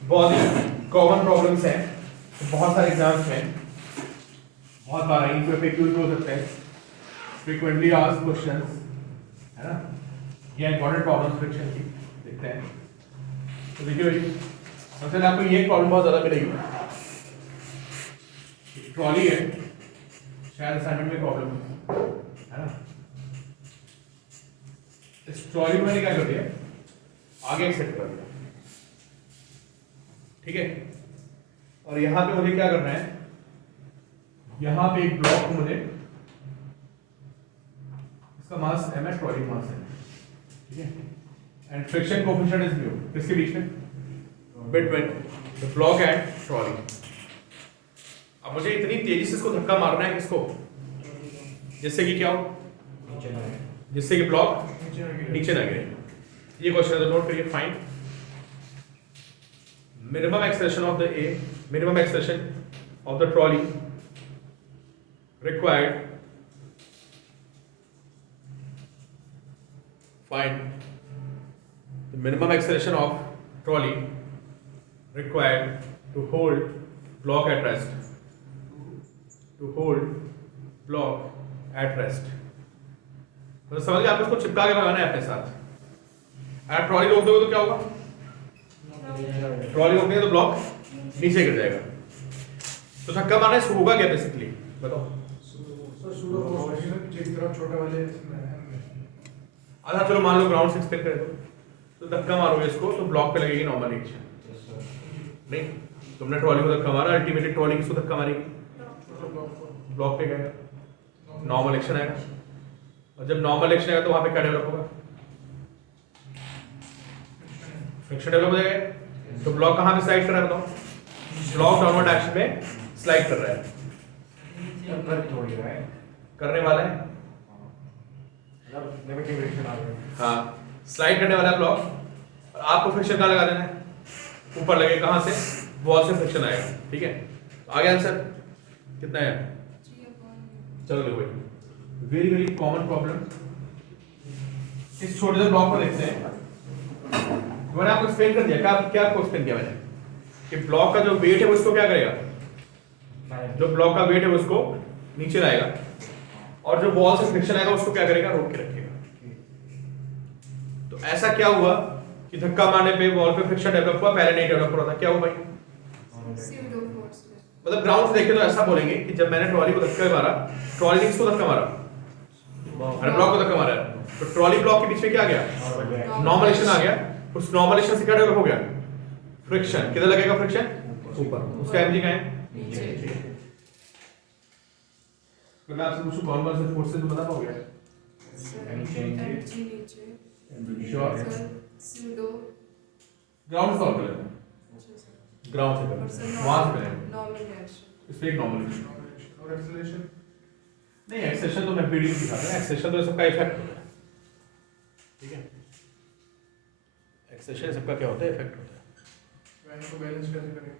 बहुत ही common problems हैं, बहुत सारे एग्जाम्स में बहुत बार आएंगे, पे क्यूज हो सकते हैं, फ्रीक्वेंटली आस्क्ड क्वेश्चंस, है ना। ये इंपॉर्टेंट प्रॉब्लम्स फ्रिक्शन की देखते हैं। तो देखिए भाई, सबसे आपको ये प्रॉब्लम बहुत ज़्यादा मिलेगी। ट्रॉली है, शायद असाइनमेंट में प्रॉब्लम है ना। इस ट्रॉली में मैंने क्या कर दिया, आगे सेट कर दिया, ठीक है। और यहाँ पे मुझे क्या करना है, यहाँ पे एक ब्लॉक मुझे, इसका मास m है, ट्रॉली मास है, ठीक है। And friction coefficient is mu, किसके बीच में, between the block and trolley. अब मुझे इतनी तेजी से इसको धक्का मारना है, किसको, जिससे कि क्या हो, जिससे कि ब्लॉक नीचे ना गिरे। ये क्वेश्चन है, तो नोट करिए। Find minimum acceleration of the minimum acceleration of the trolley required. Find the minimum acceleration of trolley required to hold block at rest. To hold block at rest. तो समझ गए, आप इसको चिपका के लगाना है अपने साथ। अगर ट्रॉली रोक दोगे तो क्या होगा, ट्रॉली रोकने तो ब्लॉक नीचे गिर जाएगा। तो धक्का मारने से होगा क्या बेसिकली, बताओ। अच्छा चलो मान लो ग्राउंड से एक्सपेक्ट करें तो धक्का मारोगे इसको तो ब्लॉक पे लगेगी नॉर्मल एक्शन। नहीं, तुमने ट्रॉली को धक्का मारा, अल्टीमेटली ट्रॉली किसको धक्का मारेगी, ब्लॉक पे गएगा, नॉर्मल एक्शन आएगा। और जब नॉर्मल एक्शन आएगा तो वहां पे क्या डेवलप होगा, फ्रिक्शन डेवलप हो जाएगा। तो ब्लॉक कहाँ पे स्लाइड कर रहा है बताओ, ब्लॉक डाउनवर्ड डायरेक्शन में स्लाइड कर रहा है, करने वाला है, हाँ स्लाइड करने वाला है ब्लॉक। और आपको फ्रिक्शन कहाँ लगा देना है, ऊपर लगे, कहाँ से, वॉल से फ्रिक्शन आएगा, ठीक है। आगे आंसर कितना है, चलो देखो वेरी वेरी कॉमन प्रॉब्लम। इस छोटे से ब्लॉक को देखते हैं। मैंने आपको एक्सप्लेन कर दिया, क्या आपको एक्सप्लेन किया मैंने, कि ब्लॉक का जो वेट है वो इसको क्या करेगा, जो ब्लॉक का वेट है वो इसको नीचे लाएगा, और जो वॉल से फ्रिक्शन आएगा उसको क्या करेगा, रोक के रखेगा। तो ऐसा क्या हुआ कि धक्का मारने पे वॉल पे फ्रिक्शन डेवलप हुआ, पहले नहीं डेवलप हो रहा था, क्या हुआ भाई, मतलब ग्राउंड से देखे तो ऐसा बोलेंगे कि जब मैंने ट्रॉली को धक्का मारा, ट्रॉली ने किसको धक्का मारा, अरे ब्लॉक को धक्का मारा, तो ट्रॉली ब्लॉक के बीच में क्या आ गया, नॉर्मल एक्शन आ गया। उस नॉर्मल एक्शन से क्या डेवलप हो गया, फ्रिक्शन। किधर लगेगा फ्रिक्शन, ऊपर, उसका एमजी कहां है, नीचे। तो मैं आपसे पूछूं कौन कौन से फोर्सेस बता पाओगे, एमजी नीचे, श्योर, सूडो, ग्राउंड सॉल्व कर लेते हैं, ग्राउंड से करें, वहां से करें, नॉर्मल एक्शन, इस पे एक नॉर्मल एक्शन और एक्सेलरेशन नहीं, एक्सेलरेशन तो मैं पीडीएफ दिखाता हूं, एक्सेलरेशन तो सबका इफेक्ट होता है, ठीक है। एक्सेलरेशन सबका क्या होता है, इफेक्ट होता है। वैन को बैलेंस कैसे करेंगे,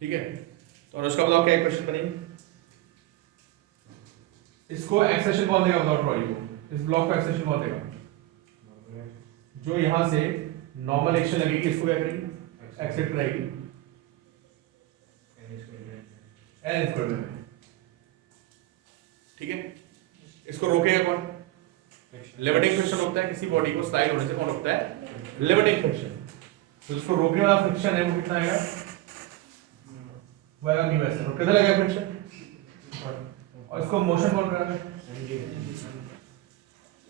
ठीक है। तो और उसका बताओ क्या क्वेश्चन बनेगी, इसको एक्सेलरेशन कौन देगा बताओ, ट्रॉली को, इस ब्लॉक को एक्सेलरेशन कौन देगा, जो यहां से नॉर्मल एक्शन लगेगी इसको क्या करेगी, एक्सेप्ट करेगी, एन स्क्वायर में, ठीक है। इसको रोकेगा कौन, लिमिटिंग फ्रिक्शन होता है किसी बॉडी को स्लाइड होने से, कौन होता है, लिमिटिंग फ्रिक्शन। तो इसको रोकने वाला फ्रिक्शन है वो कितना आएगा, वो आएगा न्यू एस। किधर लगेगा फ्रिक्शन, और इसको मोशन कौन कराएगा,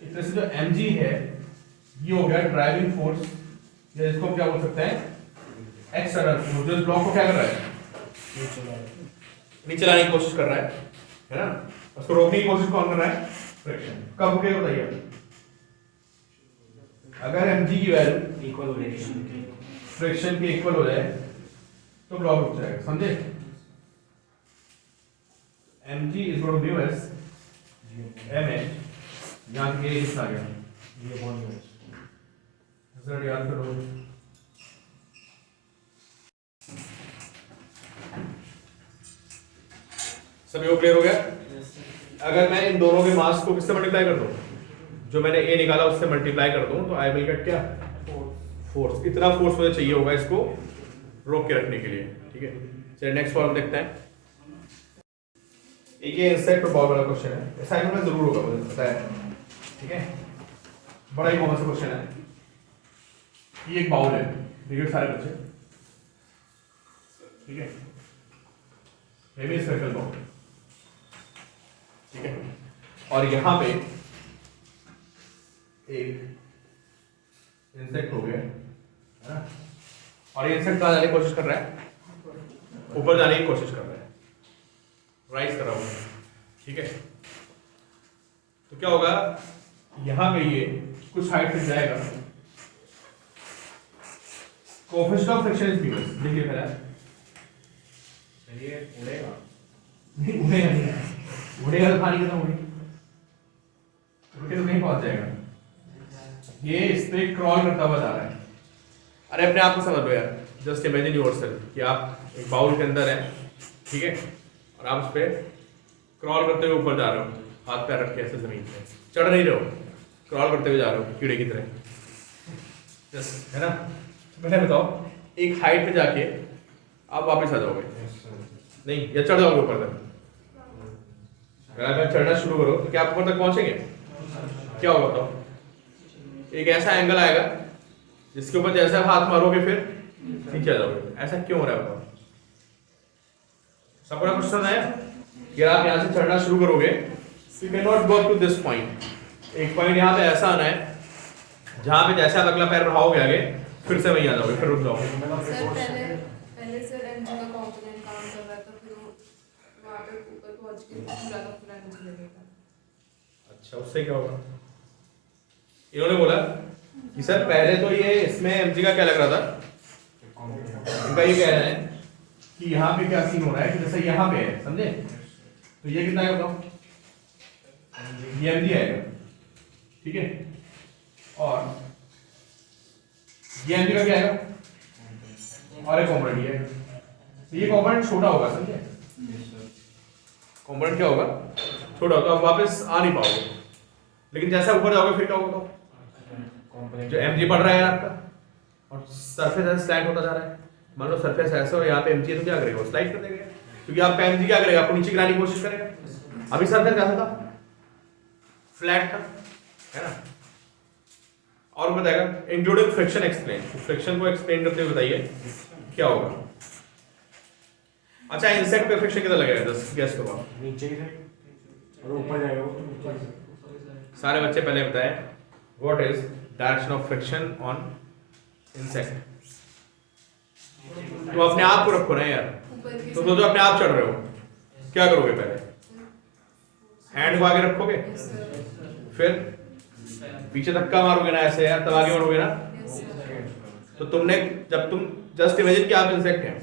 इस तरह से जो mg है ये हो गया ड्राइविंग फोर्स, या इसको हम क्या बोल सकते हैं, एक्सटर्नल फोर्स, जो इस ब्लॉक को क्या कर रहा है, नीचे लाने की कोशिश कर रहा है ना। उसको रोकने की कोशिश कौन कर रहा है, फ्रिक्शन। कब रुकेगा बताइए, अगर mg की वैल्यू इक्वल हो जाए, फ्रिक्शन के इक्वल हो जाए तो ब्लॉक रुक जाएगा, समझे। mg is equal to μs mh, यहां से ये कितना आ गया, ये बॉन्ड है, जरा याद करो। सभी को क्लियर हो गया। अगर मैं इन दोनों के मास को किससे मल्टीप्लाई कर दूं, जो मैंने ए निकाला उससे मल्टीप्लाई कर दूं, तो आई विल गेट क्या, फोर्स, इतना फोर्स मुझे चाहिए होगा इसको रोक के रखने के लिए, ठीक है। चलिए नेक्स्ट प्रॉब्लम देखते हैं। एक ये इंसेक्ट और बॉल वाला क्वेश्चन है, असाइनमेंट में जरूर होगा, मुझे पता है, ठीक है। बड़ा ही कॉमन सा क्वेश्चन है। ये एक बाउल है, देखिए सारे बच्चे, ठीक है, हेमी सर्कल बाउल, ठीक है, और यहाँ पे एक इंसेक्ट हो गया है ना, और ये इंसेक्ट कहाँ जाने की कोशिश कर रहा है, ऊपर जाने की कोशिश कर रहा है, राइज कर रहा होगा, ठीक है। तो क्या होगा, यहाँ पे ये कुछ हाइट तक जाएगा, coefficient of friction is beta, देखिए पहले ये उड़ेगा नहीं, उड़ेगा नहीं, उड़ेगा तो पानी खत्म होगी, उड़ के तो नहीं पहुंच जाएगा, ये इस पे क्रॉल करता हुआ जा रहा है। अरे अपने आप को समझ लो यार, जस्ट इमेजिन योरसेल्फ कि आप एक बाउल के अंदर हैं, ठीक है, और आप उस पे क्रॉल करते हुए ऊपर जा रहे हो, हाथ पैर रख के ऐसे जमीन पे चढ़ नहीं रहे हो, क्रॉल करते हुए जा रहे हो कीड़े की तरह, जस्ट, है ना। पहले बताओ, एक हाइट पे जाके आप वापस आ जाओगे नहीं, या चढ़ जाओगे ऊपर तक? अगर आप चढ़ना शुरू करो तो क्या आप ऊपर तक पहुंचेंगे? क्या होगा बताओ? एक ऐसा एंगल आएगा जिसके ऊपर जैसे आप हाथ मारोगे फिर नीचे आ जाओगे। ऐसा क्यों हो रहा है बताओ? सबका क्वेश्चन है, अगर आप यहाँ से चढ़ना शुरू करोगे you can not go to this point, एक पॉइंट यहाँ पे ऐसा आना है जहाँ पे जैसे आप अगला पैर बढ़ाओगे आगे फिर से वहीं आ जाओगे, फिर रुक जाओगे। पहले से एनर्जी का कंपोनेंट काम कर रहा था, फिर वहां पे ऊपर पहुंच के पूरा का पूरा एनर्जी लगेगा। अच्छा, उससे क्या होगा? इन्होंने बोला कि सर पहले तो ये इसमें mg का क्या लग रहा था, इनका ये कह रहे हैं कि यहाँ पे क्या सीन हो रहा है कि जैसे यहाँ पे है, समझे? तो ये कितना है बताओ? ये mg आएगा, ठीक है, और ये mg का क्या आएगा, और एक कॉम्पोनेंट ये है, तो ये कॉम्पोनेंट छोटा होगा, समझे? कॉम्पोनेंट क्या होगा? छोटा होगा, आप वापस आ नहीं पाओगे, लेकिन जैसा ऊपर जाओगे फिर क्या होगा? जो mg बढ़ रहा है आपका और सरफेस ऐसे स्लाइड होता जा रहा है, मान लो सरफेस ऐसा हो, यहाँ पे mg है तो क्या करेगा? स्लाइड कर देगा, क्योंकि आपका mg क्या करेगा? आपको नीचे गिराने की कोशिश करेगा। अभी सरफेस कैसा था? फ्लैट था, है ना। और बताएगा इंक्लूडिंग फ्रिक्शन एक्सप्लेन, फ्रिक्शन को एक्सप्लेन करते हुए बताइए क्या होगा। अच्छा, इंसेक्ट पे फ्रिक्शन कितना लगेगा? जस्ट गेस करो आप। नीचे से और ऊपर जाएगा वो ऊपर से। सारे बच्चे पहले बताएं what is direction of friction on insect. तो अपने आप को रखो ना यार, तो जो अपने आप चढ़ रहे हो क्या करोगे? पहले हैंड को आगे रखोगे, फिर पीछे धक्का मारोगे ना ऐसे यार, तब आगे बढ़ोगे ना। तो तुमने जब तुम जस्ट इमेजिन कि आप इंसेक्ट हैं,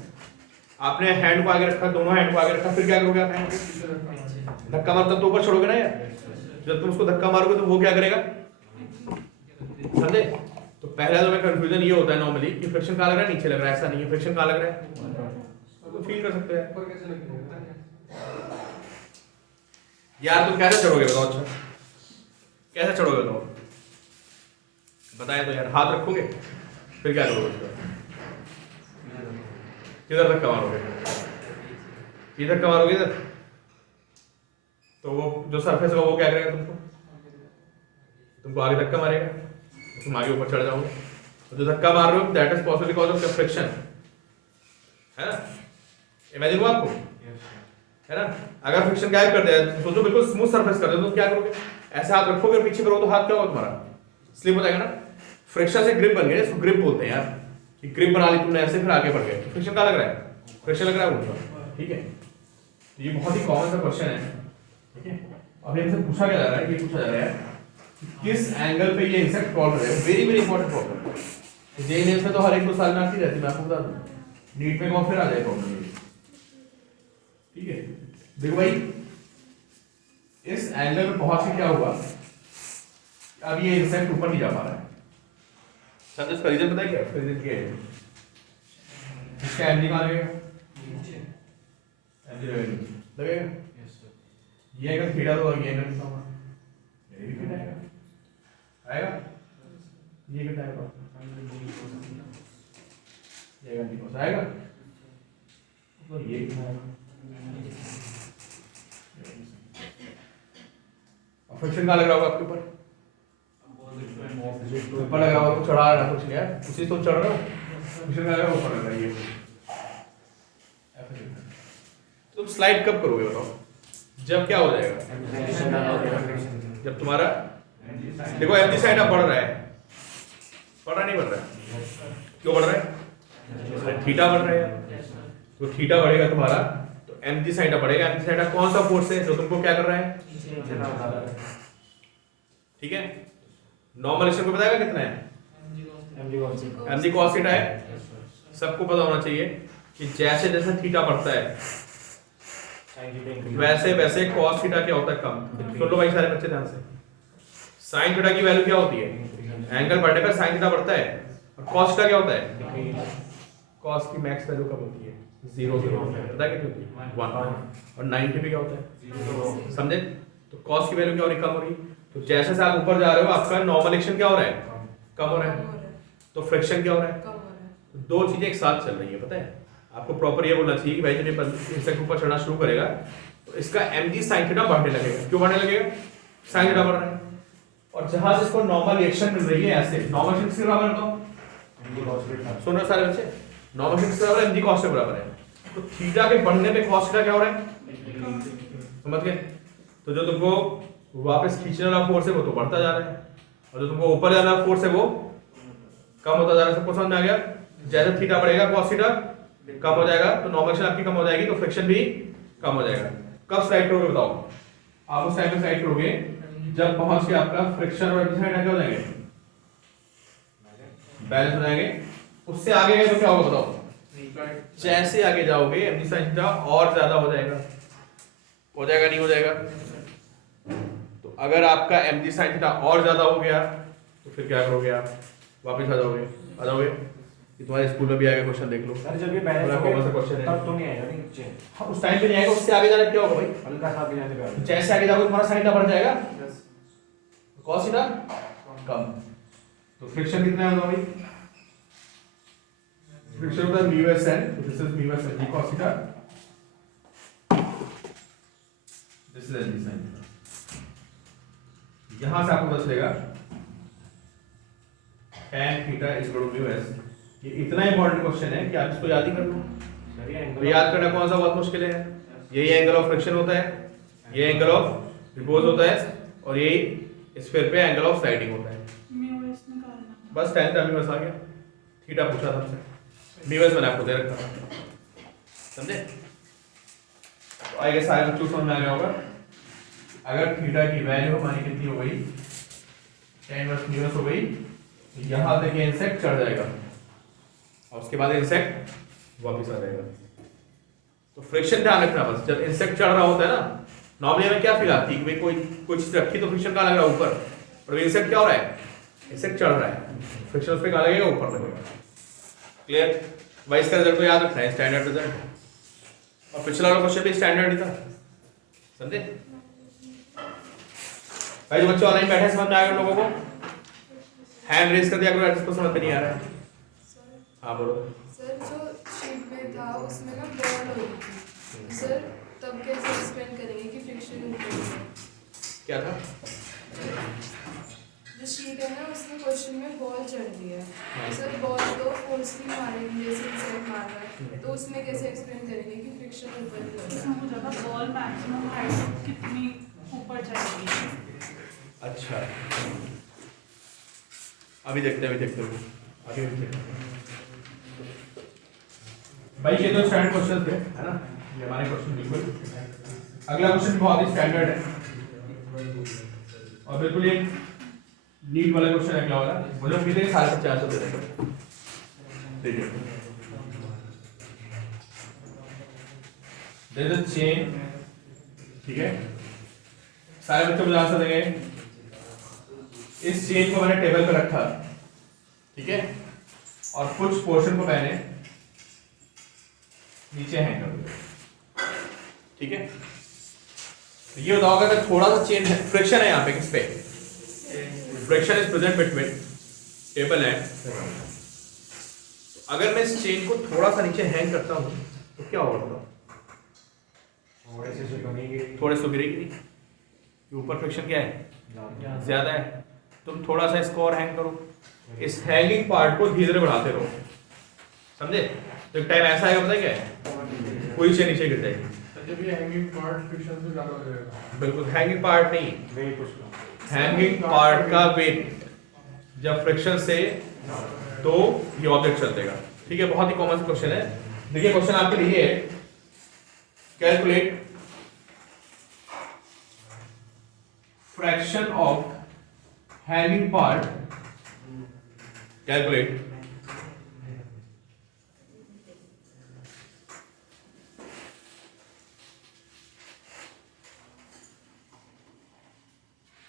आपने हैंड को आगे रखा, दोनों हैंड को आगे रखा, फिर क्या करोगे? आप हैंड को धक्का मार, तब तो ऊपर छोड़ोगे ना यार। जब तुम उसको धक्का मारोगे तो वो क्या करेगा, समझे? तो पहला तो कंफ्यूजन ये होता है नॉर्मली कि फ्रिक्शन कहाँ लग रहा है, नीचे लग रहा है। ऐसा नहीं है, फ्रिक्शन कहाँ लग रहा है, तो फील कर सकते हैं यार। तुम कैसे चढ़ोगे बताओ? अच्छा कैसे चढ़ोगे बताओ? बताए तो यार। हाथ रखोगे, फिर क्या करोगे? किधर धक्का मारोगे? इधर धक्का मारोगे, इधर। तो वो जो सरफेस होगा वो क्या करेगा? तुमको आगे धक्का मारेगा, तुम आगे ऊपर चढ़ जाओगे। तो जो धक्का मार रहे हो that is possible because of friction, है ना। इमेजिन हुआ आपको, है ना। अगर फ्रिक्शन गायब कर दिया, सोचो बिल्कुल स्मूथ सरफेस कर दे तो क्या करोगे? ऐसे हाथ रखोगे, पीछे करोगे तो हाथ क्या होगा तुम्हारा? स्लिप हो जाएगा ना। फ्रिक्शन से ग्रिप बन गया, इसको ग्रिप बोलते हैं यार, कि ग्रिप बना ली तुमने ऐसे, फिर आगे बढ़ गए। फ्रिक्शन क्या लग रहा है? फ्रिक्शन लग रहा है उनको, ठीक है। ये बहुत ही कॉमन सा क्वेश्चन है, ठीक है। अब इनसे पूछा क्या जा रहा है, ये पूछा जा रहा है किस एंगल पे ये इंसेक्ट क्रॉल कर रहा है। Very very important problem. J names में तो हर एक 2 साल में आती रहती है, मैं आपको बता दूं। नीट में कौन फिर आ जाए प्रॉब्लम, ठीक है। देखो भाई, इस एंगल पे पहुंच के क्या हुआ, अब ये इंसेक्ट ऊपर नहीं जा पा रहा है। सर इसका रीजन पता है क्या? इसका रीजन क्या है? इसका एमजी कहाँ लगेगा? एमजी लगेगा, ये अगर थीटा तो ये एंगल कितना होगा? ये भी थीटा आएगा, ये कितना आएगा? एमजी को आएगा तो ये कितना आएगा फ्रिक्शन कहाँ लग रहा होगा आपके ऊपर ऊपर लग रहा होगा, कुछ चढ़ा रहा कुछ नहीं है, उसी तो चढ़ रहा हो, फ्रिक्शन कहाँ लग रहा है ऊपर लग रहा है ये। तुम स्लाइड कब करोगे बताओ, जब क्या हो जाएगा, जब तुम्हारा देखो एमजी साइड अब बढ़ रहा है, बढ़ रहा नहीं बढ़ रहा है, क्यों बढ़ रहा है, थीटा बढ़ रहा है, तो थीटा बढ़ेगा तुम्हारा तो एमजी साइड बढ़ेगा। एमजी साइड कौन सा फोर्स है जो तुमको क्या कर रहा है, ठीक है। नॉर्मल एक्शन को बताएगा कितना है, एमजी कॉस थीटा है। सबको पता होना चाहिए कि जैसे जैसे थीटा बढ़ता है वैसे वैसे कॉस थीटा क्या होता है, कम। सुन लो भाई सारे बच्चे ध्यान से, साइन थीटा की वैल्यू क्या होती है, एंगल बढ़ने पर साइन थीटा बढ़ता है, और कॉस थीटा क्या होता है, कॉस की मैक्स वैल्यू कब होती है, 0 0 पता है कितनी होती है 1, और 90 भी क्या होता है, समझे। तो कॉस की वैल्यू क्या हो रही, कम हो रही। तो जैसे जैसे आप ऊपर जा रहे हो आपका नॉर्मल एक्शन क्या हो रहा है, कम हो रहा है, तो फ्रिक्शन क्या हो रहा है, कम हो रहा है। तो दो चीजें एक साथ चल रही है। पता है आपको प्रॉपर ये बोलना चाहिए कि भाई जब ये इंसेक्ट ऊपर चढ़ना शुरू करेगा तो इसका mg sin थीटा बढ़ने लगेगा। क्यों बढ़ने लगेगा, sin थीटा बढ़ रहा है, और जहां से इसको नॉर्मल रिएक्शन मिल रही है ऐसे, नॉर्मल रिएक्शन किसके बराबर है, तो सुन रहे सारे बच्चे, नॉर्मल रिएक्शन किसके बराबर है, mg cos के बराबर है। तो थीटा के बढ़ने पे cos थीटा क्या हो रहा है, समझ गए। तो जो तुमको वापस खींचने वाला फोर्स है वो तो बढ़ता जा रहा है, और जो तुमको ऊपर जाने वाला फोर्स है वो कम होता जा रहा है। सबको समझ में आ गया, जैसे थीटा बढ़ेगा cos थीटा कम हो जाएगा, तो नॉर्मल एक्शन आपकी कम हो जाएगी, तो फ्रिक्शन भी कम हो जाएगा। कब स्लाइड करोगे बताओ, आप उस टाइम पे स्लाइड करोगे जब पहुंच के आपका फ्रिक्शन और एमजी साइड क्या हो जाएंगे, बैलेंस हो जाएंगे। उससे आगे गए तो क्या होगा बताओ, जैसे आगे जाओगे एमजी साइड थीटा और ज्यादा हो जाएगा, नहीं हो जाएगा। तो अगर आपका एमजी साइड थीटा और ज्यादा हो गया तो फिर क्या करोगे, आप वापस आ जाओगे। ये तुम्हारे स्कूल में भी आएगा क्वेश्चन, देख लो सर जब ये बैलेंस हो कौन सा क्वेश्चन है, तब तो नहीं आएगा नहीं नीचे, हाँ उस टाइम पे नहीं आएगा, उससे आगे जाने पे क्या होगा भाई, हल्का सा आगे जाने पे आएगा। जैसे आगे जाओगे तुम्हारा साइन बढ़ जाएगा, cos थीटा कम। तो फ्रिक्शन कितना है भाई, फ्रिक्शन होता है mu s n, this is mu s n cos theta, this is n sin theta. यहां से आपको पता चलेगा tan theta is equal to mu s. ये इतना इंपॉर्टेंट क्वेश्चन है कि आप इसको याद ही कर लो। तो याद करना कौन सा बहुत मुश्किल है, यही एंगल ऑफ फ्रिक्शन होता है, ये एंगल ऑफ रिपोज होता है, और यही स्फीयर पे एंगल ऑफ स्लाइडिंग होता है। बस 10 का म्यू एस आ गया, थीटा पूछा था हमसे, म्यू एस मैंने आपको दे रखा था, समझे। तो आई गेस सारे बच्चों समझ में आ गया होगा। अगर थीटा की वैल्यू हमारी कितनी हो गई, tan इनवर्स म्यू एस हो गई, तो यहां तक ये इंसेक्ट चढ़ जाएगा और उसके बाद इंसेक्ट वापस आ जाएगा। तो फ्रिक्शन ध्यान रखना, बस जब इंसेक्ट चढ़ रहा होता है ना, नॉर्मली हमें क्या फील आती है कि भाई कोई चीज रखी तो फ्रिक्शन कहाँ लग रहा है, ऊपर, और इंसेक्ट क्या हो रहा है, इंसेक्ट चढ़ रहा है, फ्रिक्शन उस पे कहाँ लगेगा, ऊपर लगेगा। क्लियर भाई, इसका रिजल्ट को याद रखना है, स्टैंडर्ड रिजल्ट। और पिछला वाला क्वेश्चन भी स्टैंडर्ड ही था, समझे भाई। जो बच्चे ऑनलाइन बैठे समझ में आ गया लोगों को, हैंड रेज कर दिया करो जिसको समझ में नहीं आ रहा है। हाँ बोलो सर, जो शीट में था उसमें ना बॉल हो रही थी, सर तब कैसे एक्सप्लेन करेंगे कि फ्रिक्शन ऊपर है? क्या था, जो शीट है ना उसमें क्वेश्चन में बॉल चढ़ रही है, सर बॉल तो फोर्सली मारेंगे जैसे इंसेक्ट मार रहा है, तो उसमें कैसे एक्सप्लेन करेंगे कि फ्रिक्शन ऊपर ही हो रहा है? बॉल मैक्सिमम हाइट कितनी ऊपर जाएगी? अच्छा अभी देखते हैं भाई। ये तो स्टैंडर्ड क्वेश्चन थे, है ना, ये हमारे क्वेश्चन बिल्कुल। अगला क्वेश्चन बहुत ही स्टैंडर्ड है और बिल्कुल ये नीट वाला क्वेश्चन है। अगला वाला मुझे उम्मीद है कि सारे बच्चे आंसर दे देंगे। देखिए, देयर इज अ चेन, ठीक है, सारे बच्चे मुझे आंसर देंगे। इस चेन को मैंने टेबल पे रखा, ठीक है, और कुछ पोर्शन को मैंने नीचे हैंग कर दिया, ठीक है। तो ये बताओ अगर थोड़ा सा चेन है, फ्रिक्शन है यहाँ पे, किस पे, friction is present between table and, अगर मैं इस चेन को थोड़ा सा नीचे हैंग करता हूँ तो क्या होगा बताओ? थोड़े से जो बनेंगे थोड़े से गिरेगी नहीं, कि ऊपर फ्रिक्शन क्या है ज्यादा है। तुम थोड़ा सा इसको और हैंग करो, इस हैंगिंग पार्ट को धीरे धीरे बढ़ाते रहो, समझे? तो एक टाइम ऐसा आएगा, पता है क्या है, कोई चेन नीचे गिर जाएगी। जब ये हैंगिंग पार्ट फ्रिक्शन से ज्यादा हो जाएगा। बिल्कुल, हैंगिंग पार्ट नहीं, वेट कुछ हैंगिंग पार्ट का वेट जब फ्रिक्शन से तो ये ऑब्जेक्ट चल देगा। ठीक है, बहुत ही कॉमन क्वेश्चन है। देखिए क्वेश्चन आपके लिए है, calculate fraction of hanging part, calculate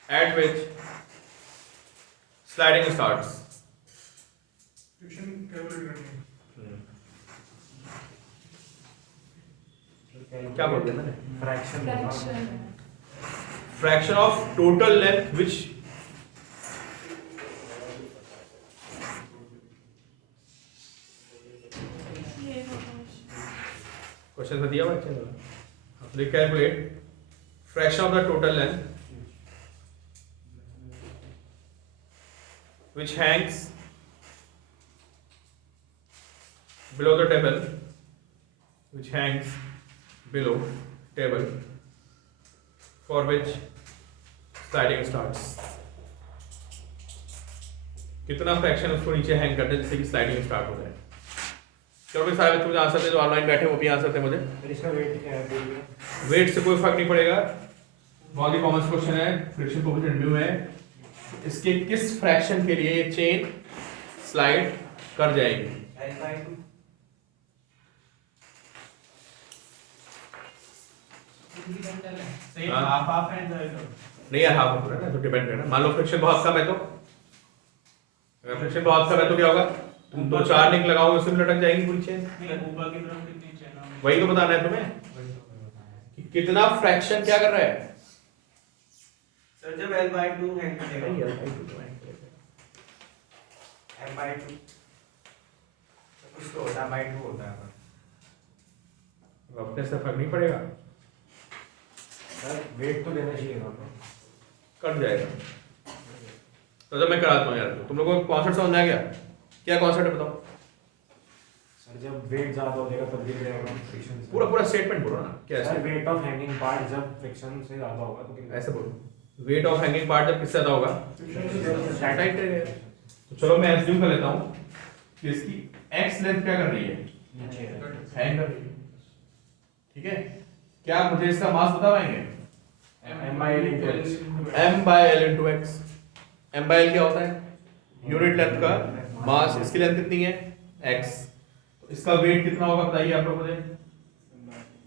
at which sliding starts. Friction calculate करनी है। क्या बोलते हैं मैंने? Fraction fraction fraction of total length विच ये क्वेश्चन में दिया हुआ है, आपने calculate fraction of the total length which hangs below the table, which hangs below table, for which sliding starts. कितना फ्रैक्शन उसको नीचे हैंग करते हैं जिससे कि स्लाइडिंग स्टार्ट हो जाए? चलो भाई, सारे बच्चे मुझे आंसर दे, जो ऑनलाइन बैठे वो भी आंसर दे मुझे। फिर इसका वेट क्या है बोलिए? वेट से कोई फर्क नहीं पड़ेगा, बहुत ही कॉमन क्वेश्चन है, फ्रिक्शन कोएफिशिएंट म्यू है। इसके किस फ्रैक्शन के लिए ये चेन स्लाइड कर जाएगी? हाँ। हाफ हाफ है नहीं यार, हाफ होता है ना, तो डिपेंड करना। मान लो फ्रिक्शन बहुत कम है तो, अगर फ्रिक्शन बहुत कम है तो क्या होगा? तुम दो चार लिंक लगाओगे उसमें लटक जाएगी पूरी चेन। ऊपर की तरफ कितनी चेन है? वही तो बताना है तुम्हें कि कितना फ्रैक्शन क्या कर रहा है। सर जब L/2 हैंग करेगा नहीं यार, M/2 कुछ तो होता है, M/2 होता है। अपने से फर्क नहीं पड़ेगा, सर वेट तो देना चाहिए ना। कट जाएगा। तो जब मैं कराता हूँ यार, तुम लोगों को कॉन्सेप्ट समझ में आ गया? क्या कॉन्सेप्ट है बताओ? सर जब वेट ज्यादा हो जाएगा तब गिर जाएगा फ्रिक्शन से। पूरा स्टेटमेंट बोलो ना, क्या सर है? वेट ऑफ हैंगिंग पार्ट जब फ्रिक्शन से ज्यादा होगा तो गिर जाएगा। ऐसे बोलो, वेट ऑफ हैंगिंग पार्ट जब किससे ज्यादा होगा? टाइट करेगा। तो चलो मैं एज्यूम कर लेता हूँ कि इसकी एक्स लेंथ क्या कर रही है? नीचे है। हैंग कर रही है। ठीक है, क्या आप मुझे इसका मास बता पाएंगे? M/L into X। M/L into X। M/L क्या होता है? यूनिट लेंथ का मास। इसकी लेंथ कितनी है? x। तो इसका वेट कितना होगा बताइए आप लोग मुझे?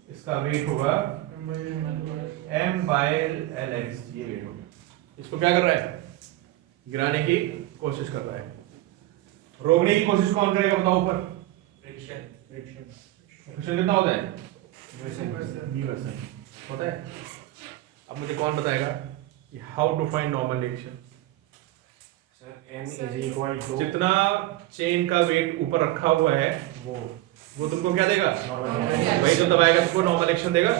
इसका वेट होगा M/LX। ये वेट होगा। इसको क्या कर रहा है? गिराने की कोशिश कर रहा है। रोकने की कोशिश कौन करेगा बताओ? ऊपर फ्रिक्शन कितना होता है? v/s होता है। अब मुझे कौन बताएगा कि how to find normal reaction? Sir m is equal to जितना चेन का वेट ऊपर रखा हुआ है वो तुमको क्या देगा? नॉर्मल। वही जो दबाएगा तुमको नॉर्मल एक्शन देगा।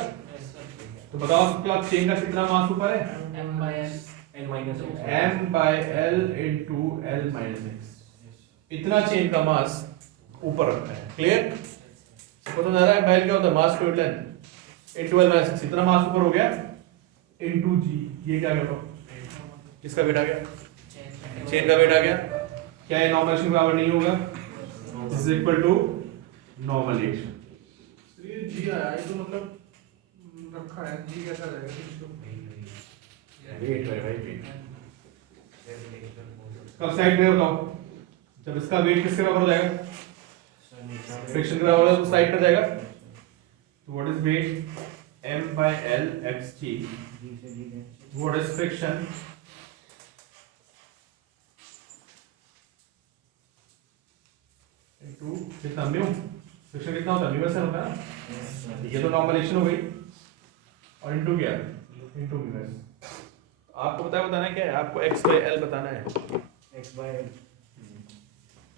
तो बताओ क्या चेन का कितना मास ऊपर है? M/L into L-X। इतना चेन का मास ऊपर रखा है। क्लियर? सबको समझ आ रहा है? M/L क्या होता है? मास टू लेंथ into L-X। इतना मास ऊपर हो गया into G। ये क्या कहता हूँ? किसका वेट आ गया? चेन का वेट आ गया। क्या ये नॉर्मल एक्शन के बराबर नहीं होगा? This is equal to normal reaction. ये जी आया, ये तो मतलब रखा है, जी कैसा रहेगा इसको? वेट है भाई, वेट। कब साइड पे बताओ? जब इसका वेट किसके बराबर हो जाएगा? फ्रिक्शन के बराबर तो साइड पे जाएगा। तो what is weight? M/L xg। What is friction? Into कितना म्यू। फ्रिक्शन कितना होता है? म्यू से होता है ना। ये तो नॉर्मल एक्शन हो गई और इनटू क्या? Into mu. आपको बताना क्या है? आपको x/L बताना है। x/L।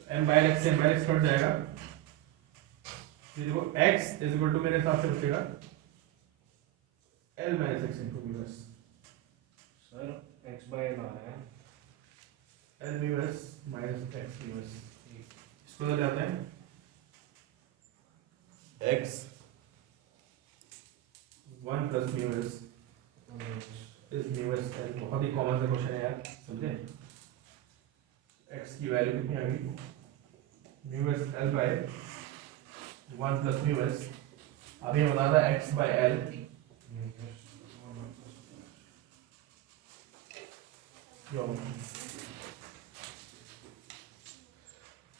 एम बाई एक्स से एम बाई एक्स कट जाएगा, ये देखो x इज इक्वल टू मेरे हिसाब से बचेगा L minus x into mu s. Sir x by l आ रहा है। L mu s minus x mu s, इसको तो जाते हैं x 1 plus mu s is mu s L। बहुत ही कॉमन सा क्वेश्चन है यार, समझे। x की वैल्यू कितनी आ गई, mu s L by 1 plus mu s. अभी हमें बता था x बाय L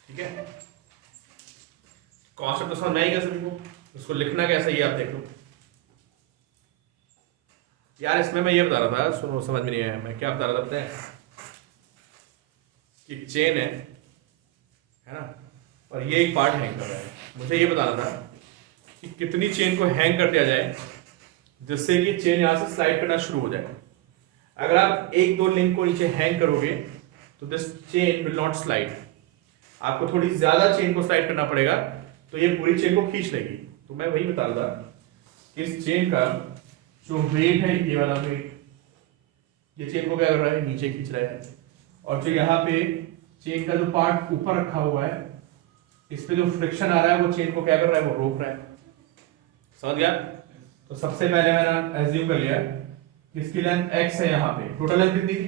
ठीक है। कॉन्सेप्ट तो समझ में आएगा सभी को, उसको लिखना कैसे ये आप देख लो यार। इसमें मैं ये बता रहा था, सुनो समझ में नहीं आया, मैं क्या बता रहा था पता है कि चेन है ना, और ये एक पार्ट हैंग कर रहा है। मुझे ये बताना था कि कितनी चेन को हैंग कर दिया जाए जिससे कि चेन यहाँ से स्लाइड करना शुरू हो जाए। अगर आप एक दो लिंक को नीचे हैंग करोगे तो this chain will not slide. आपको थोड़ी ज्यादा चेन को स्लाइड करना पड़ेगा तो ये पूरी चेन को खींच लेगी। तो मैं वही बता रहा था, इस चेन का जो वेट है, ये वाला वेट, ये चेन को क्या कर रहा है, नीचे खींच रहा है। और जो यहाँ पे चेन का जो पार्ट ऊपर रखा हुआ है, इस पे जो फ्रिक्शन आ रहा है वो चेन को क्या कर रहा है, वो रोक रहा है। समझ गया। तो सबसे पहले मैंने एज्यूम कर लिया कि इसकी लेंथ x है, यहाँ पे टोटल लेंथ कितनी थी,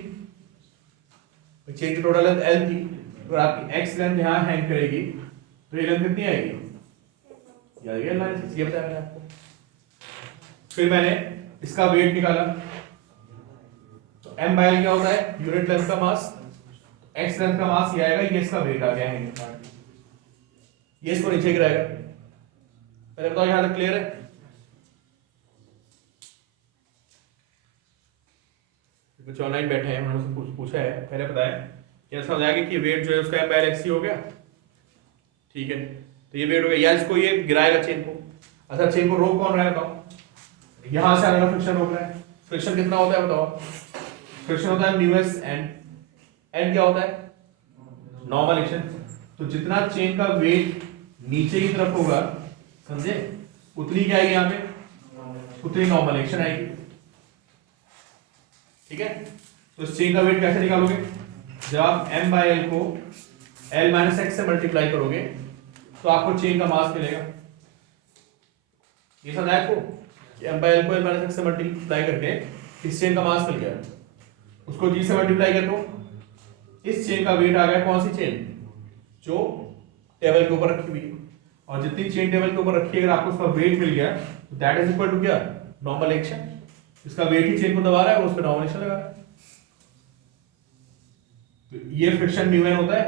चेन की टोटल लेंथ l थी। तो आपकी x लेंथ यहाँ हैंग करेगी तो ये लेंथ कितनी आएगी, याद गया माइनस, ये बताया मैंने आपको। फिर मैंने इसका वेट निकाला, तो m बाय l क्या होता है, यूनिट लेंथ का मास, x लेंथ का मास ये आएगा, ये इसका वेट आ गया है, ये इसको नीचे गिराएगा। पहले बताओ यहां तक क्लियर है। कुछ ऑनलाइन बैठे हैं, उन्होंने मुझसे पूछा है, पहले बताया क्या समझ आ गया कि वेट जो है उसका m बाय x हो गया, ठीक है। तो ये वेट हो गया, या इसको ये गिराएगा चेन को। अच्छा चेन को रोक कौन रहा है बताओ, यहां से आने वाला फ्रिक्शन रोक रहा है। फ्रिक्शन कितना होता है बताओ, फ्रिक्शन होता है म्यू एस एन, एन क्या होता है, नॉर्मल एक्शन। तो जितना चेन का वेट नीचे की तरफ होगा, समझे, उतनी क्या आएगी यहाँ पे, उतनी नॉर्मल एक्शन आएगी, ठीक है। तो इस चेन का वेट कैसे निकालोगे, जब आप m बाय l को l माइनस एक्स से मल्टीप्लाई करोगे तो आपको चेन का मास मिलेगा। ये समझ आया आपको कि m बाय l को l माइनस एक्स से मल्टीप्लाई करके इस चेन का मास मिल गया, उसको g से मल्टीप्लाई कर दो, इस चेन का वेट आ गया, कौन सी चेन, जो टेबल के ऊपर रखी हुई है। और जितनी चेन टेबल के ऊपर रखी है, अगर आपको उसका वेट मिल गया तो दैट इज इक्वल टू क्या, नॉर्मल एक्शन। इसका वेट ही चेन को दबा रहा है, वो उस पर नॉर्मल एक्शन लगा रहा है। तो ये फ्रिक्शन म्यू एन होता है,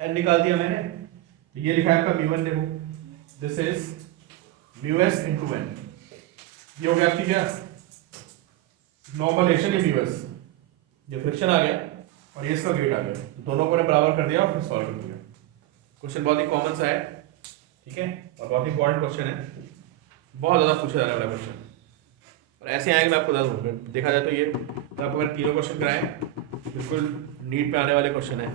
एन निकाल दिया मैंने, तो ये लिखा है आपका म्यू एन, देखो this is mu s into n. ये हो गया आपकी क्या, नॉर्मल एक्शन, ये म्यू एस, ये फ्रिक्शन आ गया और ये इसका वेट आ गया। दोनों को ने बराबर कर दिया और फिर सॉल्व कर दिया। क्वेश्चन बहुत ही कॉमन सा है, ठीक है, और बहुत इंपॉर्टेंट क्वेश्चन है, बहुत ज्यादा पूछा जाने वाला क्वेश्चन। और ऐसे आएंगे मैं आपको बता दूँ, देखा जाए तो ये आपको मैंने तीनों क्वेश्चन कराए, बिल्कुल नीट पे आने वाले क्वेश्चन है।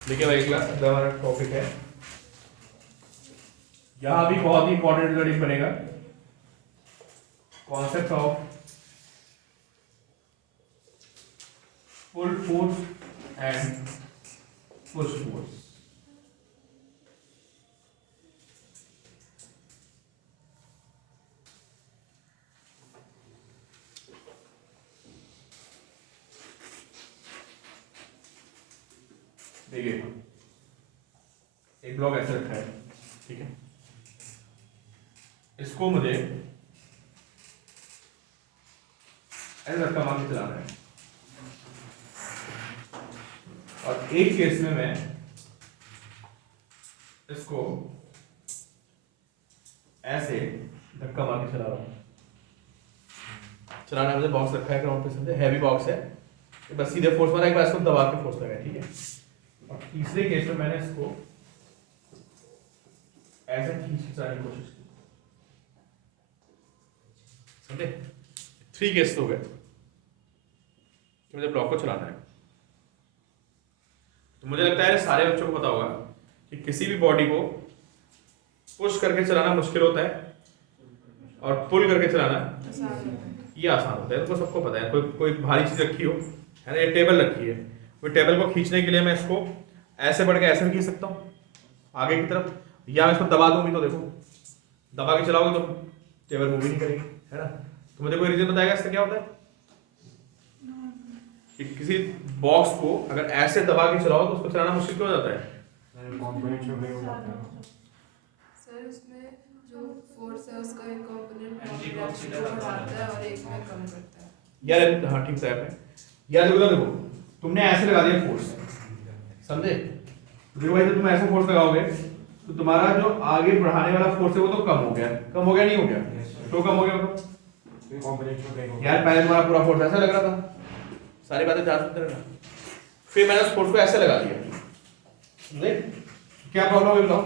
देखिए भाई क्लास, अगला हमारा टॉपिक है, यहाँ भी बहुत ही इंपॉर्टेंट टॉपिक बनेगा, concept of pull force and push force. देखिए एक ब्लॉक ऐसे रखा है, ठीक है, इसको मुझे ऐसे धक्का मार के चलाना है, और एक केस में मैं इसको ऐसे धक्का मार के चला रहा हूं। चलाना मुझे बॉक्स रखा है ग्राउंड पे, समझे, हैवी बॉक्स है, बस सीधे फोर्स मारा, एक बार इसको दबा के फोर्स लगाया, ठीक है। और तीसरे केस में मैंने इसको ऐसे खींच के चलाने की कोशिश की, समझे। 3 केस हो गए, मुझे ब्लॉक को चलाना है। तो मुझे लगता है सारे बच्चों को पता होगा कि किसी भी बॉडी को पुश करके चलाना मुश्किल होता है और पुल करके चलाना आसान होता है। ये आसान होता है। तो सबको पता है, कोई भारी चीज रखी हो, है ना, ये टेबल रखी है, कोई टेबल को खींचने के लिए मैं इसको ऐसे बढ़ के ऐसे भी खींच सकता हूँ आगे की तरफ, या मैं इसको दबा दूंगी तो देखो दबा के चलाओगे तो टेबल मूव ही नहीं करेगी, है ना। तो मुझे कोई रीजन बताएगा इससे क्या होता है कि किसी बॉक्स को अगर ऐसे दबा के चलाओ तो उसको चलाना मुश्किल क्यों हो जाता है? कंपोनेंट्स में ब्रेक हो जाते हैं। सर उसमें जो फोर्स है उसका एक कंपोनेंट बढ़ाता है और एक में कम करता है। यार हाँ ठीक है आपने यार देखो तुमने ऐसे लगा दिया फोर्स, समझे? देखो भाई, तुम ऐसे फोर्स लगाओगे तो तुम्हारा जो आगे बढ़ाने वाला फोर्स है वो तो कम हो गया नहीं हो गया? तो कम हो गया मतलब कंपोनेंट्स में ब्रेक हो यार पहले तुम्हारा पूरा फोर्स ऐसा लग रहा था, सारी बातें ध्यान सुनते रहना, फिर मैंने उस फोर्स को ऐसे लगा दिया, समझे? क्या प्रॉब्लम है बताओ?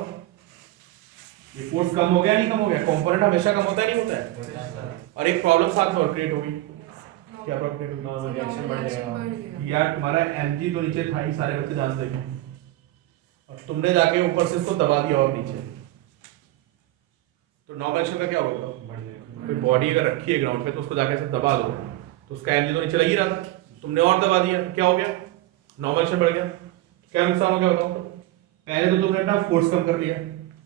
ये फोर्स कम हो गया नहीं कम हो गया? कंपोनेंट हमेशा कम होता है नहीं होता है? और एक प्रॉब्लम साथ में और क्रिएट होगी। क्या प्रॉब्लम क्रिएट होगी? नॉर्मल रिएक्शन बढ़ जाएगा। यार तुम्हारा mg तो नीचे था ही, सारे बच्चे ध्यान से देखें, और तुमने जाके ऊपर से इसको दबा दिया और नीचे, तो नॉर्मल एक्शन का क्या होगा? बढ़ जाएगा। कोई बॉडी अगर रखी है ग्राउंड पे तो उसको जाके ऐसे दबा दो तो उसका mg तो नीचे लग ही रहा था, तुमने और दबा दिया, क्या हो गया? नॉर्मल एक्शन बढ़ गया। क्या नुकसान हो गया बताओ? पहले तो तुमने अपना फोर्स कम कर लिया,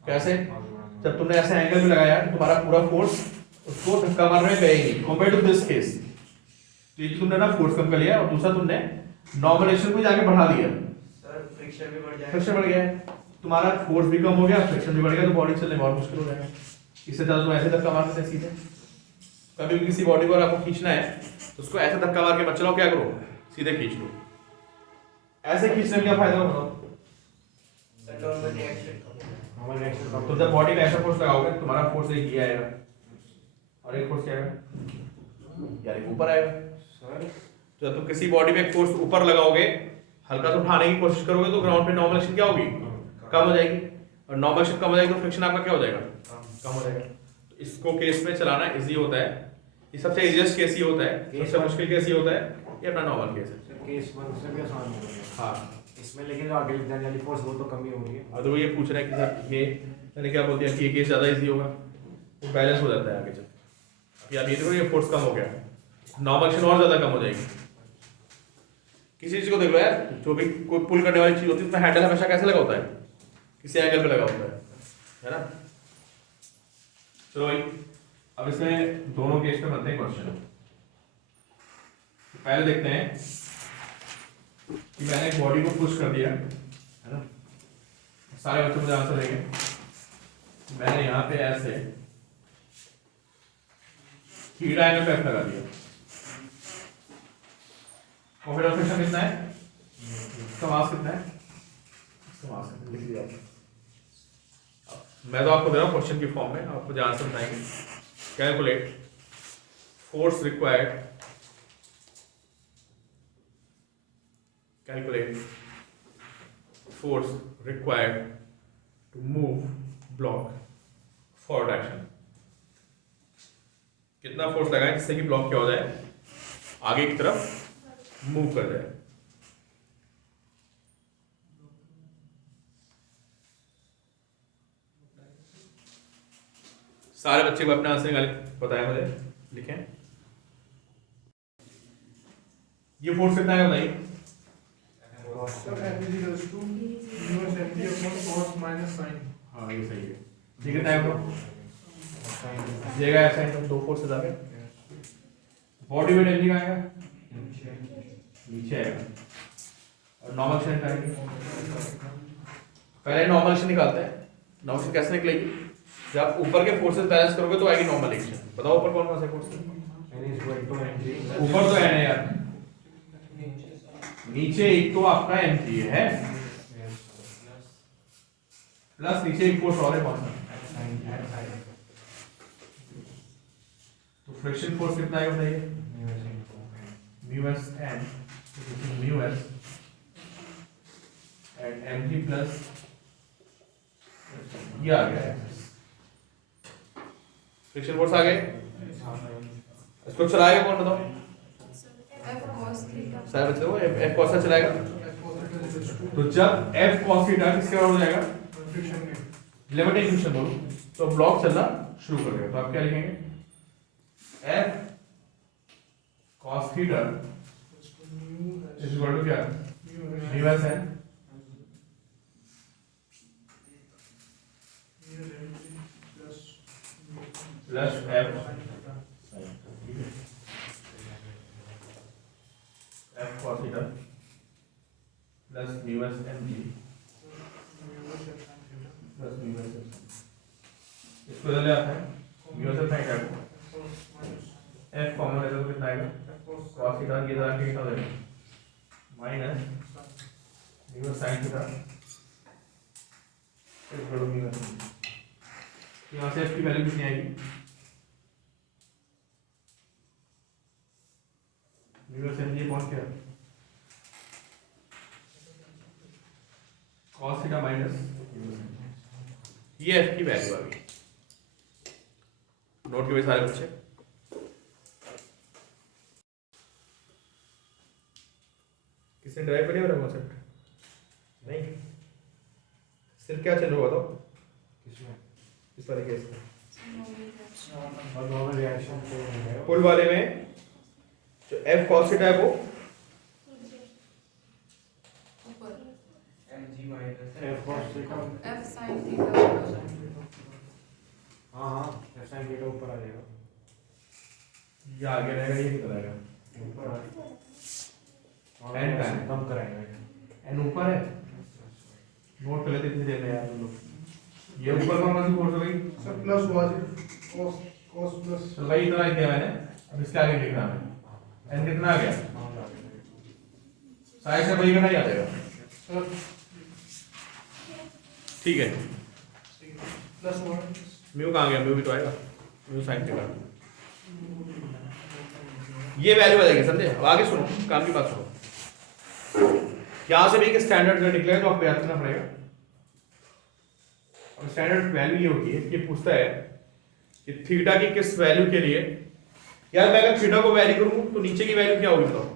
कैसे? जब तुमने ऐसे एंगल में लगाया तो तुम्हारा पूरा फोर्स उसको धक्का मारने में गया ही नहीं, कंपेयर टू दिस केस। तो ये तुमने ना फोर्स कम कर लिया, और दूसरा तुमने नॉर्मल एक्शन को जाके बढ़ा दिया, सर फ्रिक्शन भी बढ़ जाएगा। फ्रिक्शन बढ़ गया है, तुम्हारा फोर्स भी कम हो गया, फ्रिक्शन भी बढ़ गया, तो बॉडी चलने में और मुश्किल हो जाएगा। इससे ज्यादा तुम ऐसे धक्का मार सकते हैं सीधे। कभी भी किसी बॉडी को अगर आपको खींचना है तो उसको ऐसे धक्का मार के मत चलाओ, क्या करो? सीधे खींच लो। ऐसे खींचने में क्या फायदा होगा? Sir normal reaction normal reaction तो जब बॉडी में ऐसा फोर्स लगाओगे तुम्हारा फोर्स एक ये आएगा और एक फोर्स क्या आएगा? यार एक ऊपर आएगा। सर जब तुम किसी बॉडी में एक फोर्स ऊपर लगाओगे, हल्का सा उठाने की कोशिश करोगे तो ग्राउंड पे नॉर्मल एक्शन क्या होगी? कम हो जाएगी, और नॉर्मल एक्शन कम हो जाएगी तो फ्रिक्शन आपका क्या हो जाएगा? कम हो जाएगा। तो इसको केस में चलाना इजी होता है, ये सबसे इजीएस्ट केस ही होता है, सबसे मुश्किल केस ही होता है, ये अपना नॉर्मल केस है। सर केस 1 से भी आसान हो गया। हाँ, इसमें लेकिन जो आगे जाने वाली फोर्स वो तो कम ही हो रही है। अब तो ये पूछ रहे हैं कि सर ये मैंने क्या बोल दिया कि ये केस ज़्यादा इजी होगा, वो बैलेंस हो जाता है आगे चल। या ये देखो ये फोर्स कम हो गया, नॉर्मल एक्शन और ज़्यादा कम हो जाएगी। किसी चीज़ को देख लो यार, जो भी कोई पुल करने वाली चीज़ होती है उसमें हैंडल हमेशा कैसे लगा होता है? किसी एंगल पे लगा होता है ना। चलो भाई, अब इसमें दोनों केस में बनते हैं क्वेश्चन। पहले देखते हैं कि मैंने एक बॉडी को पुश कर दिया, है ना, सारे बच्चों मुझे आंसर देंगे। मैंने यहाँ पे ऐसे थीटा एंगल पे लगा दिया, और फ्रिक्शन कितना है? इसका मास कितना है? इसका मास कितना है? लिख दिया। मैं तो आपको दे रहा हूँ क्वेश्चन की फॉर्म में, आप मुझे आंसर बताएंगे। Calculate force required, calculate force required to move block forward action. कितना फोर्स लगाए जिससे कि ब्लॉक क्या हो जाए? आगे की तरफ मूव कर जाए। सारे बच्चे को अपना आंसर बताया मुझे, लिखें। ये फोर्स कितना है बताइए? Sir F is equals to inverse mg upon cos minus sin। हाँ ये सही है। ठीक है टाइम को देगा ऐसा ही, दो फोर्सेस आ गए। बॉडी वेट एनर्जी का आएगा नीचे आएगा, और नॉर्मल एक्शन का आएगा। पहले नॉर्मल एक्शन निकालते हैं। नॉर्मल एक्शन कैसे निकलेगी? जब आप ऊपर के फोर्सेस बैलेंस करोगे तो आएगी नॉर्मल एक्शन। बताओ ऊपर कौन कौन से फोर्स? ऊपर तो एन है यार, नीचे एक तो आपका mg है, प्लस नीचे एक फोर्स और है कौन सा? तो फ्रिक्शन फोर्स कितना है बताइए? μs n μs and mg plus ये आ गया है फ्रिक्शन फोर्स आ गए। इसको चलाएगा कौन बताओ? F cos theta। सारे बच्चे को F cos से चलाएगा। F cos theta is equals to तो जब f cos थीटा किसके बराबर हो जाएगा, फ्रिक्शन के लिमिटिंग फ्रिक्शन बोलो, तो ब्लॉक चलना शुरू कर देगा। तो आप क्या लिखेंगे, f cos theta is equal to क्या, mu s n plus f cos theta plus mu s n g plus mu s n। इसको इधर ले आता है, mu s n find out, f common है तो कितना आएगा, cos थीटा ये इधर आके कितना हो जाएगा, minus mu sin theta equal to mu s n। यहाँ से f की वैल्यू कितनी आएगी, mu s n ये कौन क्या, cos थीटा माइनस ये f की वैल्यू आ गई। नोट के सारे बच्चे, किसने ड्राइव कर लिया मेरा कॉन्सेप्ट, नहीं सिर्फ क्या चल रहा होगा, तो किसमें इस वाले केस में और नॉर्मल रिएक्शन तो हो गया। पुल वाले में जो f cos थीटा है वो ऊपर mg minus f cos theta f sin theta हाँ f sin थीटा ऊपर आ जाएगा, ये आगे रहेगा, ये निकल आएगा, ऊपर N का है। कम कराएंगे। n ऊपर है, नोट कर लेते इतनी देर में यार तुम लोग, ये ऊपर कौन सी फोर्स हो गई, sir plus was cos cos plus तो भाई इतना लिख दिया मैंने, अब इसके आगे लिखना है, n कितना आ गया, साइड से वही करना ही आ जाएगा, सर ठीक है। प्लस 1 म्यू कहाँ गया, म्यू भी तो आएगा, म्यू साइन थीटा, ये वैल्यू आ जाएगी, समझे। अब आगे सुनो, काम की बात सुनो, यहाँ से भी एक स्टैंडर्ड जो निकलेगा तो आपको याद करना पड़ेगा। और स्टैंडर्ड वैल्यू ये होती है कि पूछता है कि थीटा की किस वैल्यू के लिए, यार मैं अगर थीटा को वैरी करूँ तो नीचे की वैल्यू क्या होगी बताओ,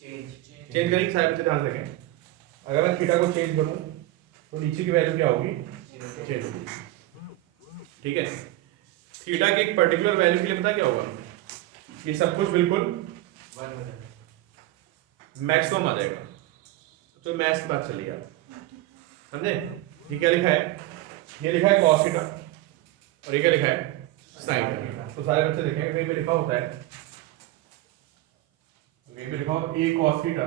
चेंज करेंगे, सारे बच्चे ध्यान रखें, अगर मैं थीटा को चेंज करूँ तो नीचे की वैल्यू क्या होगी, चेंज होगी, ठीक है। थीटा के एक पर्टिकुलर वैल्यू के लिए पता क्या होगा, ये सब कुछ बिल्कुल मैक्सिमम आ जाएगा। तो मैथ्स की बात चलिए आप, समझे। ये क्या लिखा है, ये लिखा है cos थीटा और ये क्या लिखा है sin थीटा। तो सारे बच्चे देखेंगे कहीं पे लिखा होता है, कहीं पे लिखा हो a cos theta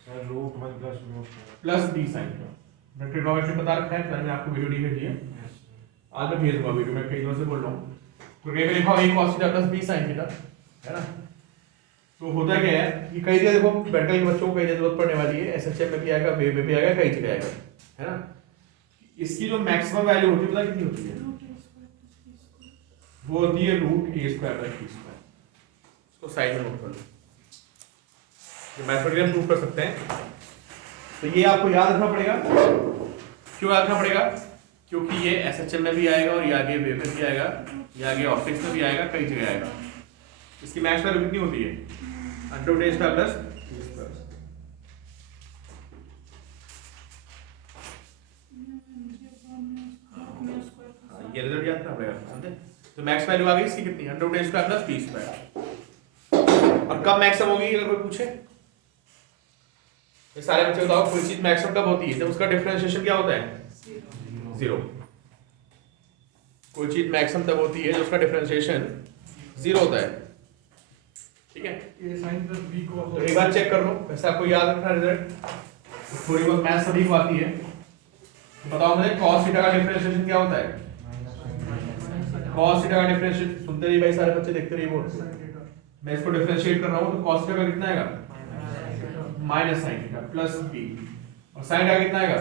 sir root 1 plus mu plus b sin theta. मैं ट्रिग्नोमेट्री बता रखा है, मैंने आपको वीडियो दी भेजी है, आज मैं भेज दूंगा वीडियो, मैं कई दिनों से बोल रहा हूँ। तो कहीं पे लिखा हो a cos theta plus b sin theta, है ना। तो होता क्या है कि कई जगह देखो मेडिकल के बच्चों को कई जगह जरूरत पड़ने वाली है, एसएचएम में भी आएगा, वेब में भी आएगा, कई जगह आएगा, है ना। इसकी जो मैक्सिमम वैल्यू होती है पता कितनी होती है, वो होती है root a square by b square. इसको साइड में नोट कर लो, ये मैथमेटिकली प्रूव कर सकते हैं। तो ये आपको याद रखना पड़ेगा, क्यों याद रखना पड़ेगा, क्योंकि ये एसएचएम में भी आएगा और ये आगे वेब में भी आएगा, ये आगे ऑप्टिक्स में भी आएगा, कई जगह आएगा। इसकी मैक्स वैल्यू कितनी होती है, under root a square plus B square. ये रिजल्ट याद रखना पड़ेगा, समझे। तो मैक्स वैल्यू आ गई इसकी कितनी, under root a square plus B square. और कब मैक्सिमम होगी अगर कोई पूछे, ये सारे बच्चे बताओ कोई चीज मैक्सिमम कब होती है, जब उसका डिफरेंशिएशन क्या होता है, जीरो। कोई चीज मैक्सिमम तब होती है जब उसका डिफरेंशिएशन जीरो होता है, ठीक है। a sin plus b cos तो एक बार चेक कर लो, वैसे आपको याद रखना रिजल्ट, थोड़ी बहुत मैथ सभी को आती है। तो बताओ मुझे cos थीटा का डिफरेंशिएशन क्या होता है, cos थीटा का डिफरेंशिएशन, सुनते रहिए भाई सारे बच्चे, देखते रहिए बोर्ड sin थीटा मैं इसको डिफरेंशिएट कर रहा हूं, तो cos थीटा का कितना आएगा, minus sin theta plus b, और sin थीटा कितना आएगा,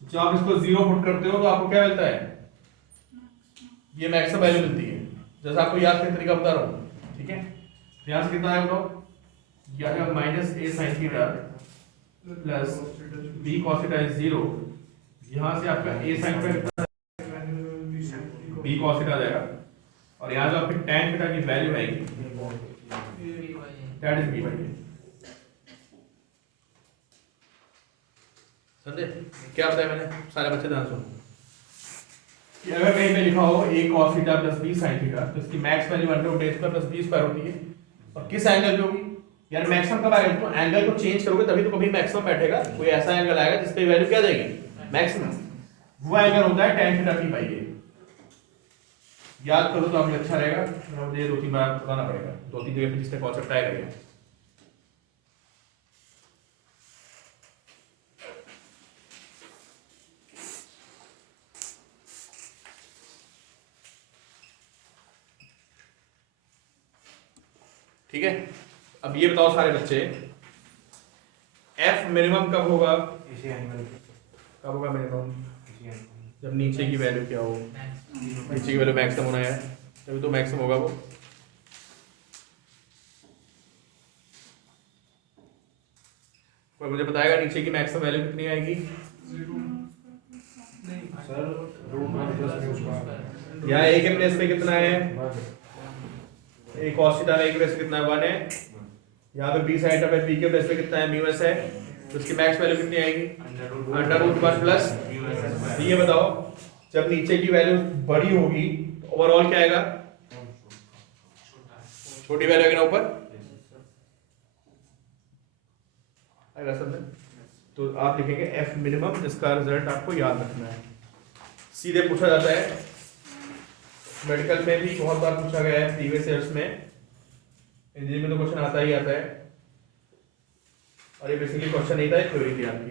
जब आप इसको जीरो पुट करते हो तो आपको क्या मिलता है, ये मैक्सिमम वैल्यू मिलती है, जैसा आपको याद करने का तरीका बता रहा हूँ, ठीक है। यहाँ से कितना आया बताओ, ये आएगा minus a sin theta plus b cos theta is zero, यहाँ से आपका a sin theta b cos theta आ जाएगा, और यहाँ जो आपकी tan थीटा की वैल्यू आएगी that is b by a। समझे क्या बताया मैंने? सारे बच्चे ध्यान सुनो कि अगर कहीं पे लिखा हो a cos theta plus b sin theta तो इसकी max value under root a square plus b square होती है और किस एंगल पे होगी यार? मैक्सिमम कब आएगा? तो एंगल को चेंज करोगे तभी तो कभी मैक्सिमम बैठेगा। कोई ऐसा एंगल आएगा जिस पे वैल्यू क्या जाएगी? मैक्सिमम। वो एंगल होता है tan theta p by a। याद करो तो आपको अच्छा रहेगा। मुझे 2-3 बार बताना पड़ेगा, 2-3 जगह पे जिसने कॉन्सेप्ट आएगा ये। ठीक है, अब ये बताओ सारे बच्चे एफ मिनिमम कब होगा? इसी एंगल कब होगा मिनिमम? इसी एंगल जब नीचे की वैल्यू क्या हो? नीचे की वैल्यू मैक्सिमम होना है, तभी तो मैक्सिमम होगा वो। कोई मुझे बताएगा नीचे की मैक्सिमम वैल्यू कितनी आएगी? Sir root 1 plus mu square यहाँ ए के प्लेस पे कितना है? ए cos थीटा में ए के प्लेस पे कितना है? 1 है। यहाँ पे b sin थीटा पे b के प्लेस पे कितना है? म्यू s है। तो इसकी मैक्स वैल्यू कितनी आएगी? Under root 1 plus. ये बताओ जब नीचे की वैल्यू बड़ी होगी तो ओवरऑल क्या आएगा? छोटी वैल्यू आएगी ना ऊपर आएगा सब में। तो आप लिखेंगे एफ मिनिमम, जिसका रिजल्ट आपको याद रखना है। सीधे पूछा जाता है, मेडिकल में भी बहुत बार पूछा गया है, प्रीवियस ईयर्स में, इंजीनियरिंग में तो क्वेश्चन आता ही आता है। और ये बेसिकली क्वेश्चन नहीं था, एक थ्योरी थी आपकी।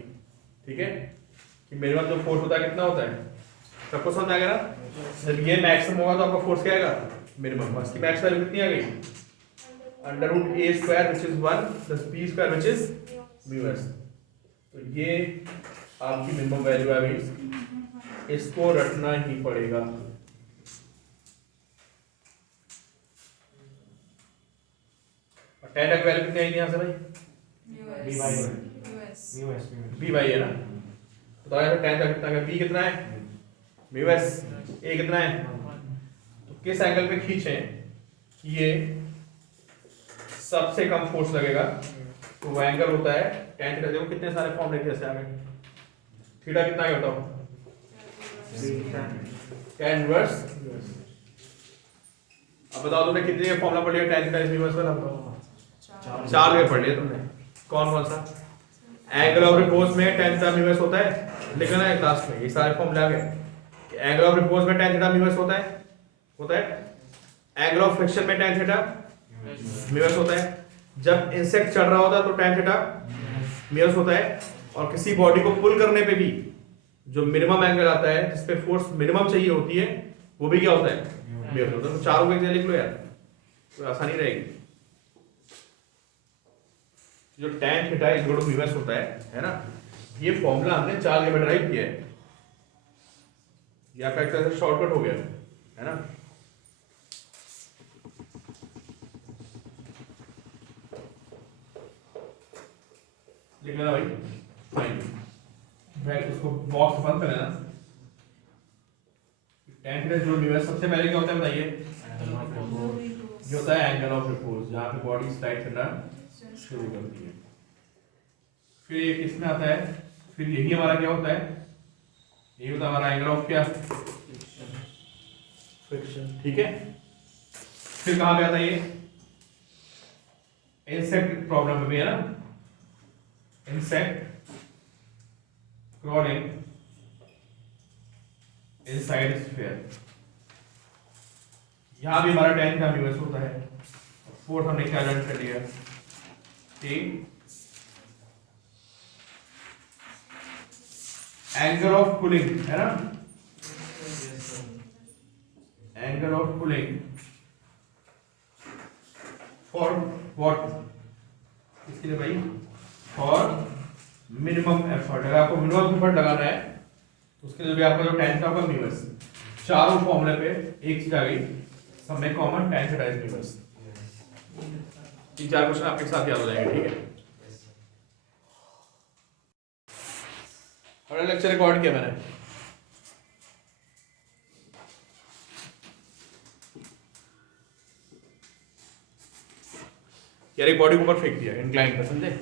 ठीक है, कि मिनिमम जो फोर्स होता है कितना होता है? सबको समझ आ गया ना? जब ये मैक्सिमम होगा तो आपका फोर्स क्या आएगा? मिनिमम। इसकी मैक्स वैल्यू कितनी आ गई? Under root a square which is 1 plus b square which is mu s। तो ये आपकी मिनिमम वैल्यू आ गई, इसको रटना ही पड़ेगा। tan की वैल्यू कितनी आई थी यहाँ से भाई? b by US mu S b by है ना? बताओ यार tan का कितना है? b कितना है? Mu s। a कितना है? तो किस एंगल पे खींचें कि ये सबसे कम फोर्स लगेगा? तो वो एंगल होता है tan थीटा। देखो कितने सारे फॉर्म लिखे ऐसे आ गए। थीटा कितना है बताओ? tan inverse. अब बताओ तुमने कितने का फॉर्मूला पढ़ लिया tan थीटा इज इनवर्स वाला? बताओ। 4 जगह पढ़ लिया तुमने। कौन कौन सा? एंगल ऑफ रिपोर्स में tan थीटा इनवर्स होता है, लिखना है क्लास में। ये सारे फॉर्मूले आ गए। एंगल ऑफ रिपोर्स में tan थीटा इनवर्स होता है। एंगल ऑफ फ्रिक्शन में tan थीटा इनवर्स होता है। जब इंसेक्ट चढ़ रहा होता है तो tan थीटा इनवर्स होता है। और किसी बॉडी को पुल करने पे भी जो मिनिमम एंगल आता है, जिस पे फोर्स मिनिमम चाहिए होती है, वो भी क्या होता है? इनवर्स होता है। तो चारों को एक जगह लिख लो यार, तो आसानी रहेगी। जो tan theta is equal to inverse होता है ना? ये फॉर्मूला हमने 4 जगह पे ड्राइव किया है। ये आपका एक तरह से शॉर्टकट हो गया है ना? लिख लेना भाई। फाइन, ब्रैकेट उसको बॉक्स बंद कर लेना। tan थीटा जो इनवर्स सबसे पहले क्या होता है बताइए? ये होता है एंगल ऑफ रिपोर्स, जहां पे बॉडी स्लाइड करना शुरू करती है। फिर ये किसमें आता है? फिर यही हमारा क्या होता है? ये होता है हमारा एंगल ऑफ क्या? फ्रिक्शन। ठीक है, फिर कहां पे आता है ये? इंसेक्ट प्रॉब्लम में भी है ना? इंसेक्ट क्रॉलिंग इनसाइड स्फीयर, यहां भी हमारा tan का इनवर्स होता है। फोर्थ हमने क्या लर्न कर लिया? एंगल ऑफ पुलिंग है ना? Angle of pulling for what? इसके लिए भाई फॉर मिनिमम एफर्ट। अगर आपको मिनिमम एफर्ट लगाना है तो उसके लिए भी आपका जो tan थीटा होगा इनवर्स। चारों फॉर्मूले पे एक चीज आ गई, सब में common tan theta is inverse. 3-4 question आपके साथ याद हो जाएंगे। ठीक है, और लेक्चर रिकॉर्ड किया मैंने। यार एक बॉडी को ऊपर फेंक दिया इंक्लाइन पर, समझे?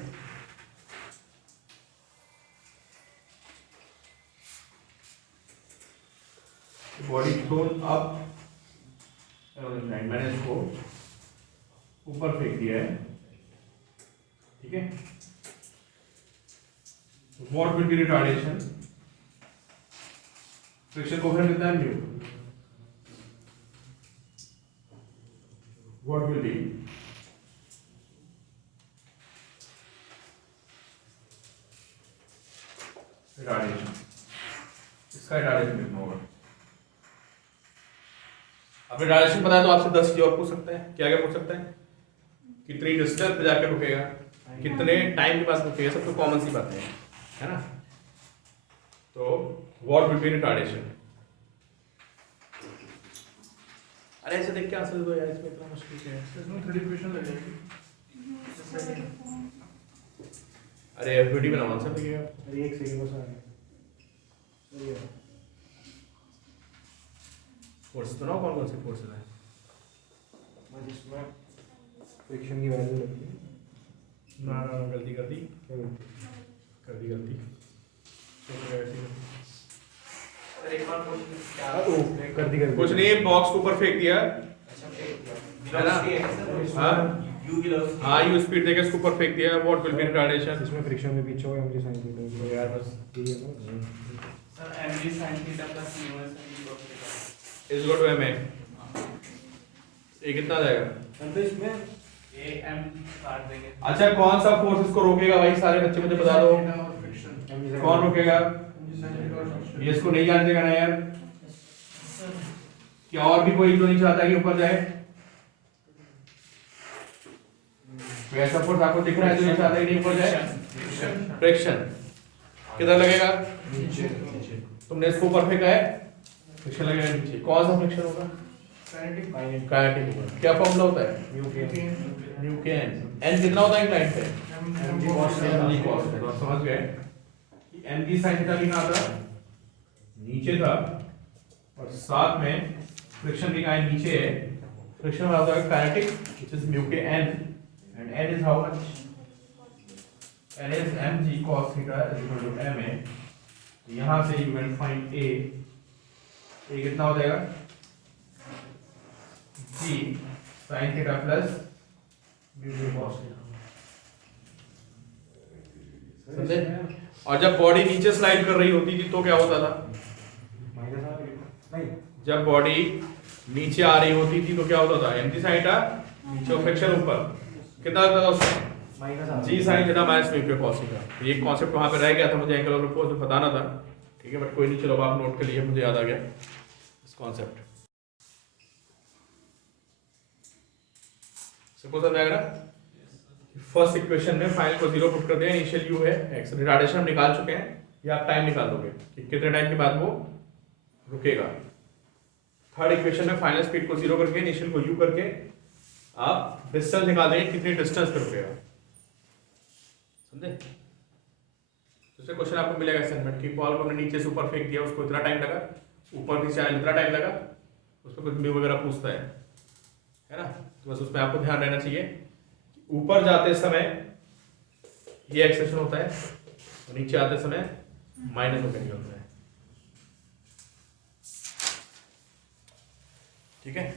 बॉडी थ्रोन अप, मैंने इसको ऊपर फेंक दिया है, ठीक है। What will be retardation, friction coefficient कितना है mu, what will be retardation, इसका रिटार्डेशन कितना होगा। अब रिटार्डेशन पता है तो आपसे 10 चीजें और पूछ सकते हैं। क्या क्या पूछ सकते हैं, कितनी डिस्टेंस पे जाकर रुकेगा, कितने टाइम के पास रुकेगा, सब तो कॉमन सी बातें हैं, है ना। तो व्हाट विल बी रिटार्डेशन, अरे ऐसे देख के आंसर दो यार, इसमें इतना मुश्किल क्या है। इसमें 30 क्वेश्चन लगेगी। अरे एफबीडी बनाओ आंसर लिखिएगा। अरे एक सेकंड बस आ गया। सही है। फोर्स तो ना कौन कौन से फोर्सेस हैं, मैं जिसमें फ्रिक्शन की वैल्यू लगती है। ना गलती कर दी, क्या लगती गलती अरे एक बार क्वेश्चन क्या है? ओ, कर दी कुछ नहीं, बॉक्स को ऊपर फेंक दिया, अच्छा फेंक दिया। है ना? वेलोसिटी है सर, हाँ यू वेलोसिटी। हाँ, यू स्पीड देके इसको ऊपर फेंक दिया, व्हाट विल बी रिटार्डेशन। इसमें फ्रिक्शन में पीछे होगा मुझे साइन थीटा तो यार बस यही है ना। Sir mg sin theta plus mu है sir cos theta. Is equal to ma, ये कितना आ जाएगा। तो इसमें ये m काट देंगे। अच्छा, कौन सा फोर्स इसको रोकेगा भाई, सारे बच्चे मुझे बता दो, फ्रिक्शन, कौन रोकेगा। फ्रिक्शन। ये इसको नहीं जाने देगा ना यार, क्या और भी कोई तो नहीं चाहता कि ऊपर जाए, कोई ऐसा फोर्स आपको दिख रहा है जो नहीं चाहता कि नहीं ऊपर जाए। फ्रिक्शन किधर लगेगा, नीचे। तुमने इसको ऊपर फेंका है, फ्रिक्शन लगेगा नीचे। कौन सा फ्रिक्शन होगा, काइनेटिक। काइनेटिक होगा। क्या फॉर्मूला होता है, म्यू के म्यू के एन, एन कितना होता है इंक्लाइन पे, mg cos mg cos है। तो समझ गए कि mg sin थीटा भी कहाँ था, नीचे था, और साथ में फ्रिक्शन भी कहाँ नीचे है। फ्रिक्शन वाला होता है kinetic, which is mu K N, and N is how much, N is mg cos theta is equal to ma। यहाँ से you can find a, a कितना हो जाएगा, g sin theta plus mu K cos theta. समझे। और जब body नीचे slide कर रही होती थी तो क्या होता था, माइनस आ गया नहीं जब बॉडी नीचे आ रही होती थी तो क्या होता था, mg sin थीटा नीचे और फ्रिक्शन ऊपर, कितना होता था उसमें, माइनस आ g sin theta minus mu K cos theta. ये कॉन्सेप्ट वहां पे रह गया था, मुझे एंगल ऑफ रिपोर्ट में बताना था, ठीक है, बट कोई नहीं, चलो अब आप नोट कर लिए, मुझे याद आ गया इस कॉन्सेप्ट। सबको समझ आएगा ना। फर्स्ट इक्वेशन में फाइनल को 0 पुट कर दिया, इनिशियल u है x, रिटार्डेशन हम निकाल चुके हैं, ये आप टाइम निकाल दोगे कि कितने टाइम के बाद वो रुकेगा। थर्ड इक्वेशन में फाइनल स्पीड को 0 करके, इनिशियल को u करके आप डिस्टेंस निकाल देंगे, कितनी डिस्टेंस पे रुकेगा। समझे। दूसरा क्वेश्चन आपको मिलेगा असाइनमेंट की, बॉल को हमने नीचे से ऊपर फेंक दिया, उसको इतना टाइम लगा, ऊपर नीचे आने इतना टाइम लगा, उसमें कुछ म्यू वगैरह पूछता है ना। तो बस उसमें आपको ध्यान रहना चाहिए, ऊपर जाते समय ये एक्सेशन होता है और नीचे आते समय माइनस होकर निकलता है, ठीक है।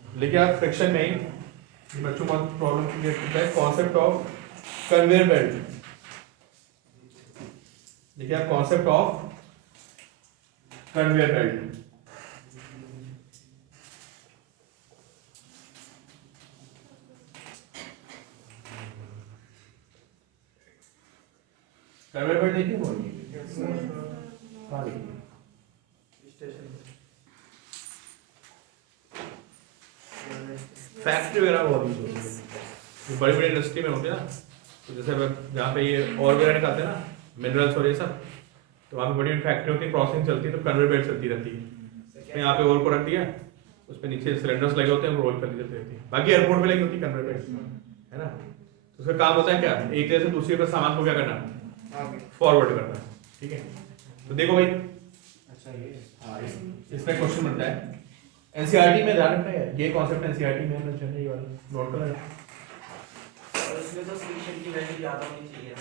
लेकिन आप फ्रिक्शन में ही बच्चों को प्रॉब्लम क्रिएट करता है, कॉन्सेप्ट ऑफ कन्वेयर बेल्ट। देखिए आप concept of conveyor belt, conveyor belt देखिए बोलिए कहाँ देखिए, फैक्ट्री वगैरह बहुत यूज होती है, जो बड़ी बड़ी इंडस्ट्री में होते हैं ना, तो जैसे जहाँ पे ये और वगैरह निकालते हैं ना, मिनरल्स और ये सब, तो वहाँ पे बड़ी बड़ी फैक्ट्री होती है, प्रोसेसिंग चलती है, तो कन्वेयर बेल्ट चलती रहती है। तो यहाँ पे ओर को रख दिया, उस पर नीचे सिलेंडर्स लगे होते हैं, रोल करती रहती है। बाकी एयरपोर्ट पे लगी होती है कन्वेयर बेल्ट, है ना। तो उसका काम होता है क्या, एक जगह से दूसरी पर सामान को क्या करना, फॉरवर्ड करना, ठीक है। तो देखो भाई, अच्छा ये हाँ, इसमें क्वेश्चन बनता है एनसीईआरटी में, ध्यान रखना है ये कॉन्सेप्ट एनसीईआरटी में मेंशन है, ये वाला नोट कर लेना। पर उसमें तो फ्रिक्शन की वैल्यू ज्यादा होनी चाहिए ना।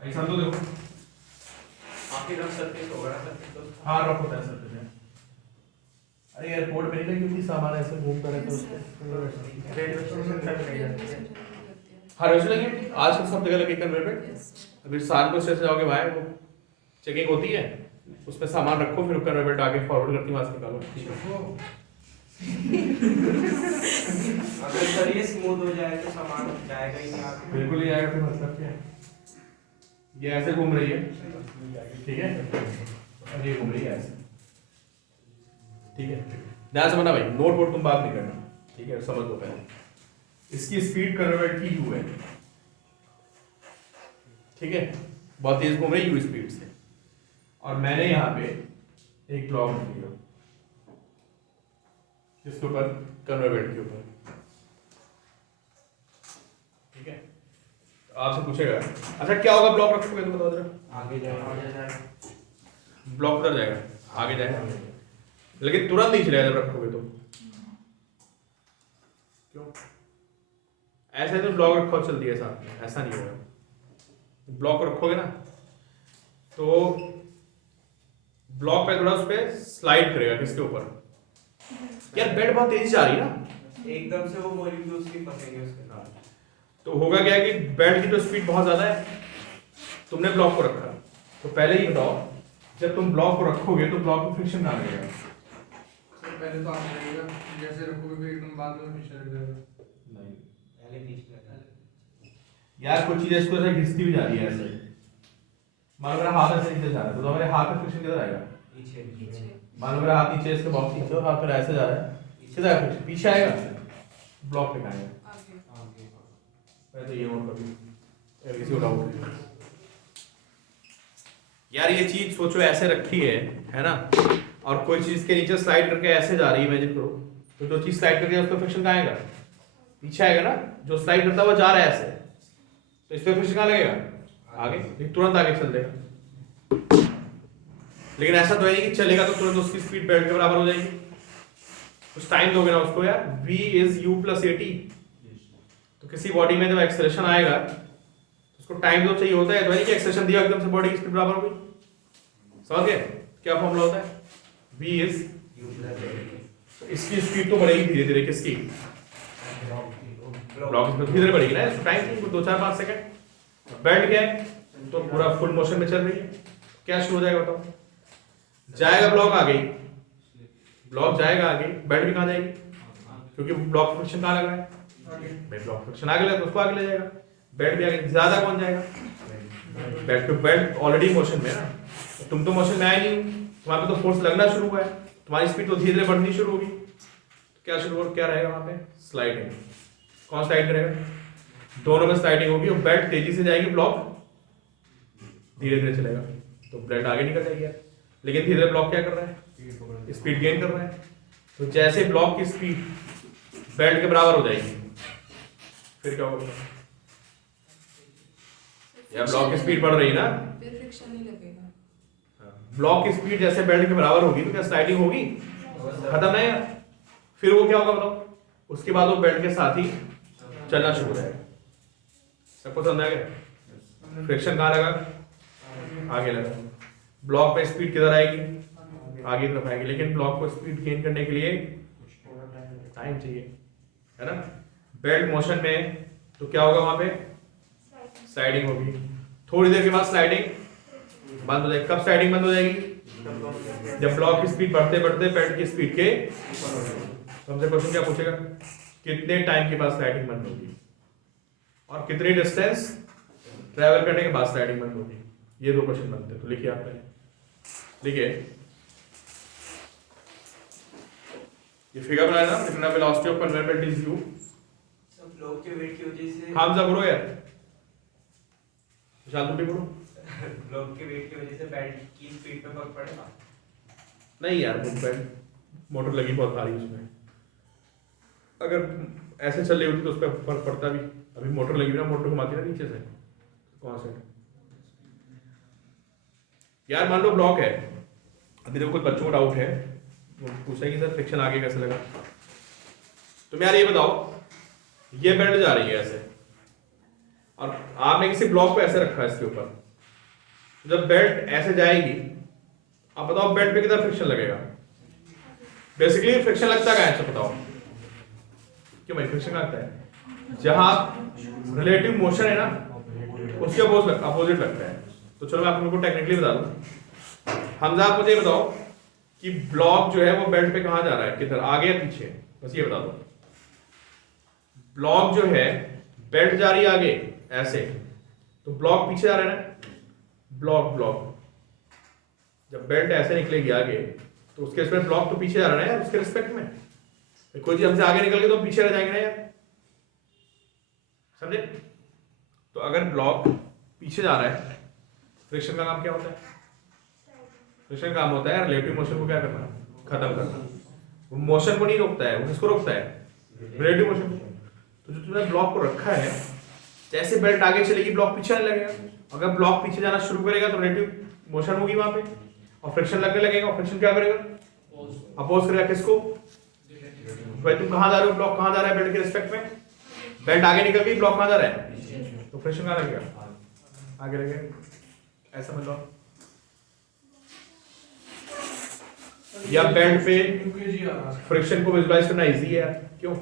ऐसा तो देखो आपके रफ सरफेस होगा ना सरफेस तो हाँ रफ होता है सब कुछ। अरे एयरपोर्ट पे नहीं लगी सामान ऐसे घूमता रहता है उस पे। रेलवे स्टेशन तक नहीं जाती है। हाँ रेलवे लगी आज कल सब जगह लगी कन्वेयर बेल्ट। अभी सहारनपुर स्टेशन जाओगे वहाँ वो चेकिंग होती है, उसमें सामान रखो फिर कन्वेयर बेल्ट आगे फॉरवर्ड करती है, वहाँ से निकालो। अगर सर ये स्मूथ हो जाए तो सामान जाएगा ही नहीं आगे। बिल्कुल ही आएगा, फिर मतलब क्या है, ये ऐसे घूम रही है ठीक है, और ये घूम रही है ऐसे ठीक है। ध्यान से बना भाई, नोट वोट तुम बात नहीं करना ठीक है, समझ लो पहले। इसकी स्पीड कन्वर्ट की यू है ठीक है, बहुत तेज घूम रही है यू स्पीड से, और मैंने यहाँ पे एक ब्लॉक रख दिया जिसके ऊपर कन्वर्ट के ऊपर ठीक है। तो आपसे पूछेगा अच्छा क्या होगा ब्लॉक रखोगे तो बताओ जरा। आगे जाएगा। ब्लॉक उधर जाएगा, आगे जाएगा, लेकिन तुरंत नहीं चलेगा जब रखोगे तो। क्यों? ऐसे तो ब्लॉक रखो चलती है साथ में, ऐसा नहीं होगा। ब्लॉक रखोगे ना तो ब्लॉक पे थोड़ा उस पर स्लाइड करेगा, किसके ऊपर? यार बेड बहुत तेजी से जा रही है ना, एकदम से वो मॉलिक्यूल्स भी फंसेंगे उसके साथ। तो होगा क्या कि बेड की तो स्पीड बहुत ज्यादा है, तुमने ब्लॉक को रखा, तो पहले ही बताओ जब तुम ब्लॉक को रखोगे तो ब्लॉक में फ्रिक्शन कहाँ लगेगा? सर पहले तो आप लगेगा, जैसे रखोगे फिर एकदम बाद में पीछे लग जाएगा। नहीं पहले पीछे लगा। यार कोई चीज इसको ऐसे घिसती भी जा रही है ऐसे, मान लो मेरा हाथ ऐसे नीचे जा रहा है तो मेरे हाथ में फ्रिक्शन किधर आएगा? पीछे। मान लो मेरा हाथ नीचे इसके बॉक्स नीचे और हाथ मेरा ऐसे जा रहा है, किधर आएगा फ्रिक्शन? पीछे आएगा, ब्लॉक पे आएगा। आगे मैं तो ये नोट कर लूं, अगर किसी को डाउट है। यार ये चीज सोचो ऐसे रखी है ना, और कोई चीज के नीचे स्लाइड करके ऐसे जा रही है, इमेजिन करो, तो जो चीज स्लाइड करके उसका फ्रिक्शन कहाँ आएगा? पीछे आएगा ना, जो स्लाइड करता हुआ जा रहा है ऐसे, तो इस पे फ्रिक्शन कहाँ लगेगा? आगे, लेकिन तुरंत आगे चल देगा। लेकिन ऐसा तो है नहीं कि चलेगा तो तुरंत उसकी स्पीड बेल्ट के बराबर हो जाएगी, कुछ टाइम दोगे ना उसको यार। v is u plus at, तो किसी बॉडी में जब एक्सेलरेशन आएगा तो उसको टाइम तो चाहिए होता है, तो नहीं कि एक्सेलरेशन दिया एकदम से बॉडी की स्पीड बराबर हो गई। समझ गए क्या फॉर्मूला होता है? v is तो इसकी स्पीड तो बढ़ेगी धीरे धीरे, किसकी? ब्लॉक की स्पीड धीरे बढ़ेगी ना, इसको टाइम चाहिए 2-4-5 सेकंड। बेल्ट क्या है तो पूरा फुल मोशन में चल रही है, क्या शुरू हो जाएगा बताओ? जाएगा ब्लॉक आगे, ब्लॉक जाएगा आगे, बेल्ट भी कहाँ जाएगी? क्योंकि ब्लॉक फ्रिक्शन कहाँ लग रहा है? भाई ब्लॉक फ्रिक्शन आगे लगा तो उसको आगे ले जाएगा, बेल्ट भी आगे। ज्यादा कौन जाएगा? बेल्ट, तो बेल्ट ऑलरेडी मोशन में है ना, तुम तो मोशन में आए नहीं, तुम्हारे पे तो फोर्स लगना शुरू हुआ है, तुम्हारी स्पीड तो धीरे धीरे बढ़नी शुरू होगी। क्या शुरू हो, क्या रहेगा वहां पे? स्लाइडिंग। कौन स्लाइड करेगा? दोनों में स्लाइडिंग होगी, और बेल्ट तेजी से जाएगी, ब्लॉक धीरे धीरे चलेगा, तो बेल्ट आगे निकल जाएगी यार। लेकिन धीरे धीरे ब्लॉक क्या कर रहा है? स्पीड गेन कर रहा है। तो जैसे ब्लॉक की स्पीड बेल्ट के बराबर हो जाएगी, फिर क्या होगा? या ब्लॉक की स्पीड बढ़ रही है ना, फिर फ्रिक्शन नहीं लगेगा। ब्लॉक की स्पीड जैसे बेल्ट के बराबर होगी तो क्या स्लाइडिंग होगी? खत्म नहीं यार। फिर वो क्या होगा बताओ? उसके बाद वो बेल्ट के साथ ही चलना शुरू हो जाएगा। सबको समझ आ गया? फ्रिक्शन कहाँ लगा? आगे लगा। ब्लॉक पे स्पीड किधर आएगी? आगे तरफ आएगी, लेकिन ब्लॉक को स्पीड गेन करने के लिए टाइम चाहिए, है ना? बेल्ट मोशन में तो क्या होगा वहां पे? स्लाइडिंग होगी। थोड़ी देर के बाद स्लाइडिंग बंद हो जाएगी। कब स्लाइडिंग बंद हो जाएगी? जब ब्लॉक की स्पीड बढ़ते बढ़ते बेल्ट की स्पीड के हमसे क्वेश्चन क्या पूछेगा? कितने टाइम के बाद स्लाइडिंग बंद होगी और कितनी डिस्टेंस ट्रैवल करने के बाद स्लाइडिंग बंद होगी? ये दो क्वेश्चन बनते हैं, तो लिखिए आप पहले। लिखिए, ये फिगर बनाया ना, कितना velocity of conveyor belt is u। सब ब्लॉक के वेट की वजह से हमजा बोलो यार, विशाल तुम भी बोलो। ब्लॉक के वेट की वजह से बेल्ट की स्पीड पे फर्क पड़ेगा। नहीं यार, बेल्ट मोटर लगी बहुत भारी उसमें, अगर ऐसे चल रही होती तो उस पर फर्क पड़ता भी। अभी मोटर लगी ना, मोटर घुमाती ना नीचे से, कौन से यार। मान लो ब्लॉक है, अभी देखो कुछ बच्चों को डाउट है, वो पूछा कि सर फ्रिक्शन आगे कैसे लगा। तुम यार ये बताओ, ये बेल्ट जा रही है ऐसे, और आपने किसी ब्लॉक पे ऐसे रखा है इसके ऊपर, जब बेल्ट ऐसे जाएगी, अब बताओ बेल्ट पे कितना फ्रिक्शन लगेगा? बेसिकली फ्रिक्शन लगता है ऐसे, बताओ क्यों भाई फ्रिक्शन लगता है? जहां रिलेटिव मोशन है ना उसके अपोजिट लगता है। तो चलो मैं आपको टेक्निकली बता दूं। हमजा आप मुझे बताओ कि ब्लॉक जो है वो बेल्ट पे कहां जा रहा है, किधर, आगे या पीछे? बस ये बता दो। ब्लॉक जो है बेल्ट जा रही है आगे ऐसे, तो ब्लॉक पीछे जा रहा है ना, ब्लॉक जब बेल्ट ऐसे निकलेगी आगे तो उसके रिस्पेक्ट ब्लॉक तो पीछे जा रहा है यार, उसके रिस्पेक्ट में। कोई चीज हमसे आगे निकल गई तो हम पीछे रह जाएंगे ना यार, समझे? तो अगर ब्लॉक पीछे जा रहा है, फ्रिक्शन का काम क्या होता है? फ्रिक्शन का काम होता है रिलेटिव मोशन को क्या करना, खत्म करना। वो मोशन को नहीं रोकता है, वो किसको रोकता है? रिलेटिव मोशन को। तो जो तुमने ब्लॉक को रखा है, जैसे बेल्ट आगे चलेगी ब्लॉक पीछे आने लगेगा। अगर ब्लॉक पीछे जाना शुरू करेगा तो रिलेटिव मोशन होगी वहां पे, और फ्रिक्शन लगने लगेगा। और फ्रिक्शन क्या करेगा? अपोज करेगा किसको? भाई तुम कहां जा रहे हो, ब्लॉक कहां जा रहा है बेल्ट के रिस्पेक्ट में? बेल्ट आगे निकल गई, ब्लॉक कहां जा रहा है? तो फ्रिक्शन कहां लगेगा? आगे लगेगा। ऐसा समझ लो। या बेल्ट पे फ्रिक्शन को विजुलाइज करना इजी है यार, क्यों?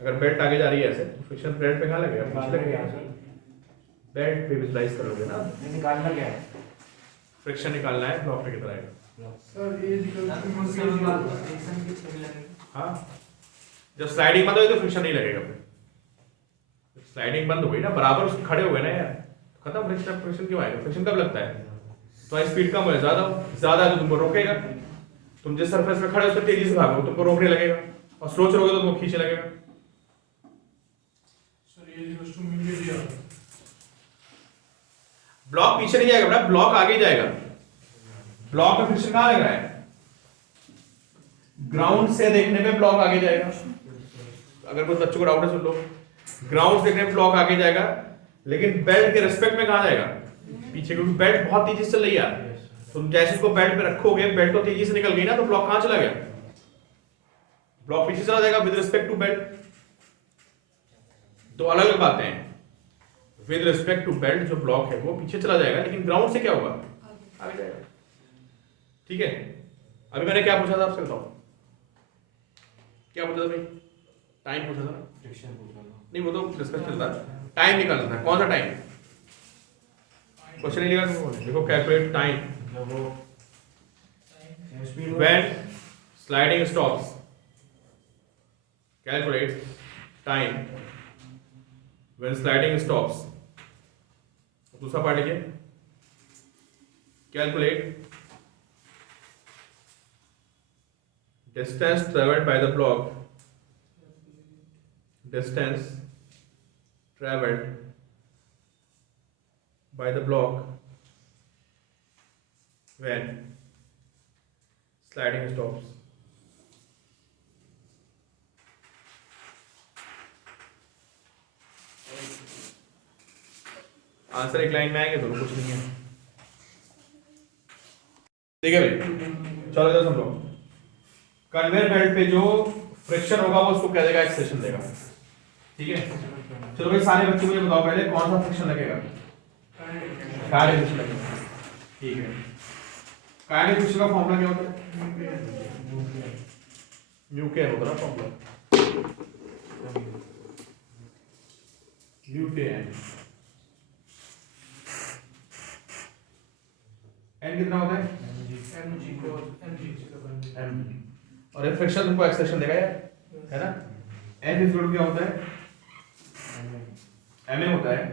अगर बेल्ट आगे जा रही है ऐसे, तो फ्रिक्शन बेल्ट पे कहां लगेगा? पीछे लगेगा। बेल्ट पे विजुलाइज करोगे ना, निकालना क्या है? फ्रिक्शन निकालना है, ब्लॉक पे कितना आएगा। सर ए इक्वल टू हाँ, जब स्लाइडिंग बंद होगी तो फ्रिक्शन नहीं लगेगा। फिर स्लाइडिंग बंद हो गई ना, बराबर उसके खड़े हो गए ना यार, खत्म। फ्रिक्शन फ्रिक्शन क्यों आएगा? फ्रिक्शन कब लगता है? तो स्पीड कम हो, ज्यादा तो तुमको रोकेगा। तुम जिस सरफेस पे खड़े हो उस पर तेजी से भागो, तुमको रोकने लगेगा, और स्लो चलोगे तो तुमको खींचने लगेगा। Sir a equal to mu k g are. Block पीछे नहीं जाएगा बेटा, ब्लॉक आगे जाएगा। ब्लॉक में फ्रिक्शन कहां लग रहा है? ग्राउंड से देखने में ब्लॉक आगे जाएगा। अगर कुछ बच्चों को डाउट है सुन लो। ग्राउंड से देखने में ब्लॉक आगे जाएगा, लेकिन बेल्ट के रिस्पेक्ट में कहां जाएगा? पीछे, क्योंकि बेल्ट बहुत तेजी से चल रही है। तुम जैसे उसको बेल्ट पे रखोगे, बेल्ट तो तेजी से निकल गई ना, तो ब्लॉक कहां चला गया? ब्लॉक पीछे चला जाएगा विद रिस्पेक्ट टू बेल्ट। तो अलग अलग बातें हैं। विद रिस्पेक्ट टू बेल्ट जो ब्लॉक है वो पीछे चला जाएगा, लेकिन ग्राउंड से क्या होगा? आगे जाएगा। ठीक है, अभी मैंने क्या पूछा था आपसे, बताओ क्या पूछा था भाई? टाइम पूछा था? फ्रिक्शन पूछा था। नहीं, वो तो डिस्कस चलता है। टाइम निकालना था। कौन सा टाइम? क्वेश्चन नहीं लिखा तुमने, देखो कैलकुलेट टाइम जब वो speed when sliding stops. Calculate time when sliding stops. दूसरा पार्ट लिखिए, calculate distance traveled by the block, distance traveled by the block when sliding stops. Answer एक लाइन में आएंगे, दोनों कुछ नहीं है। ठीक है भाई, चलो इधर समझो। कन्वेयर बेल्ट पे जो फ्रिक्शन होगा वो उसको क्या देगा? एक्सेशन देगा। ठीक है, चलो भाई सारे बच्चों को ये बताओ पहले कौन सा फ्रिक्शन लगेगा? काइनेटिक फ्रिक्शन लगेगा। ठीक है, काइनेटिक फ्रिक्शन का फॉर्मूला क्या होता है? म्यू के होता है ना formula, mu K N. N कितना होता है? mg cos mg M. और ये फ्रिक्शन तुमको एक्सेशन देगा यार, है ना? एन इज इक्वल टू क्या होता है? एम होता है।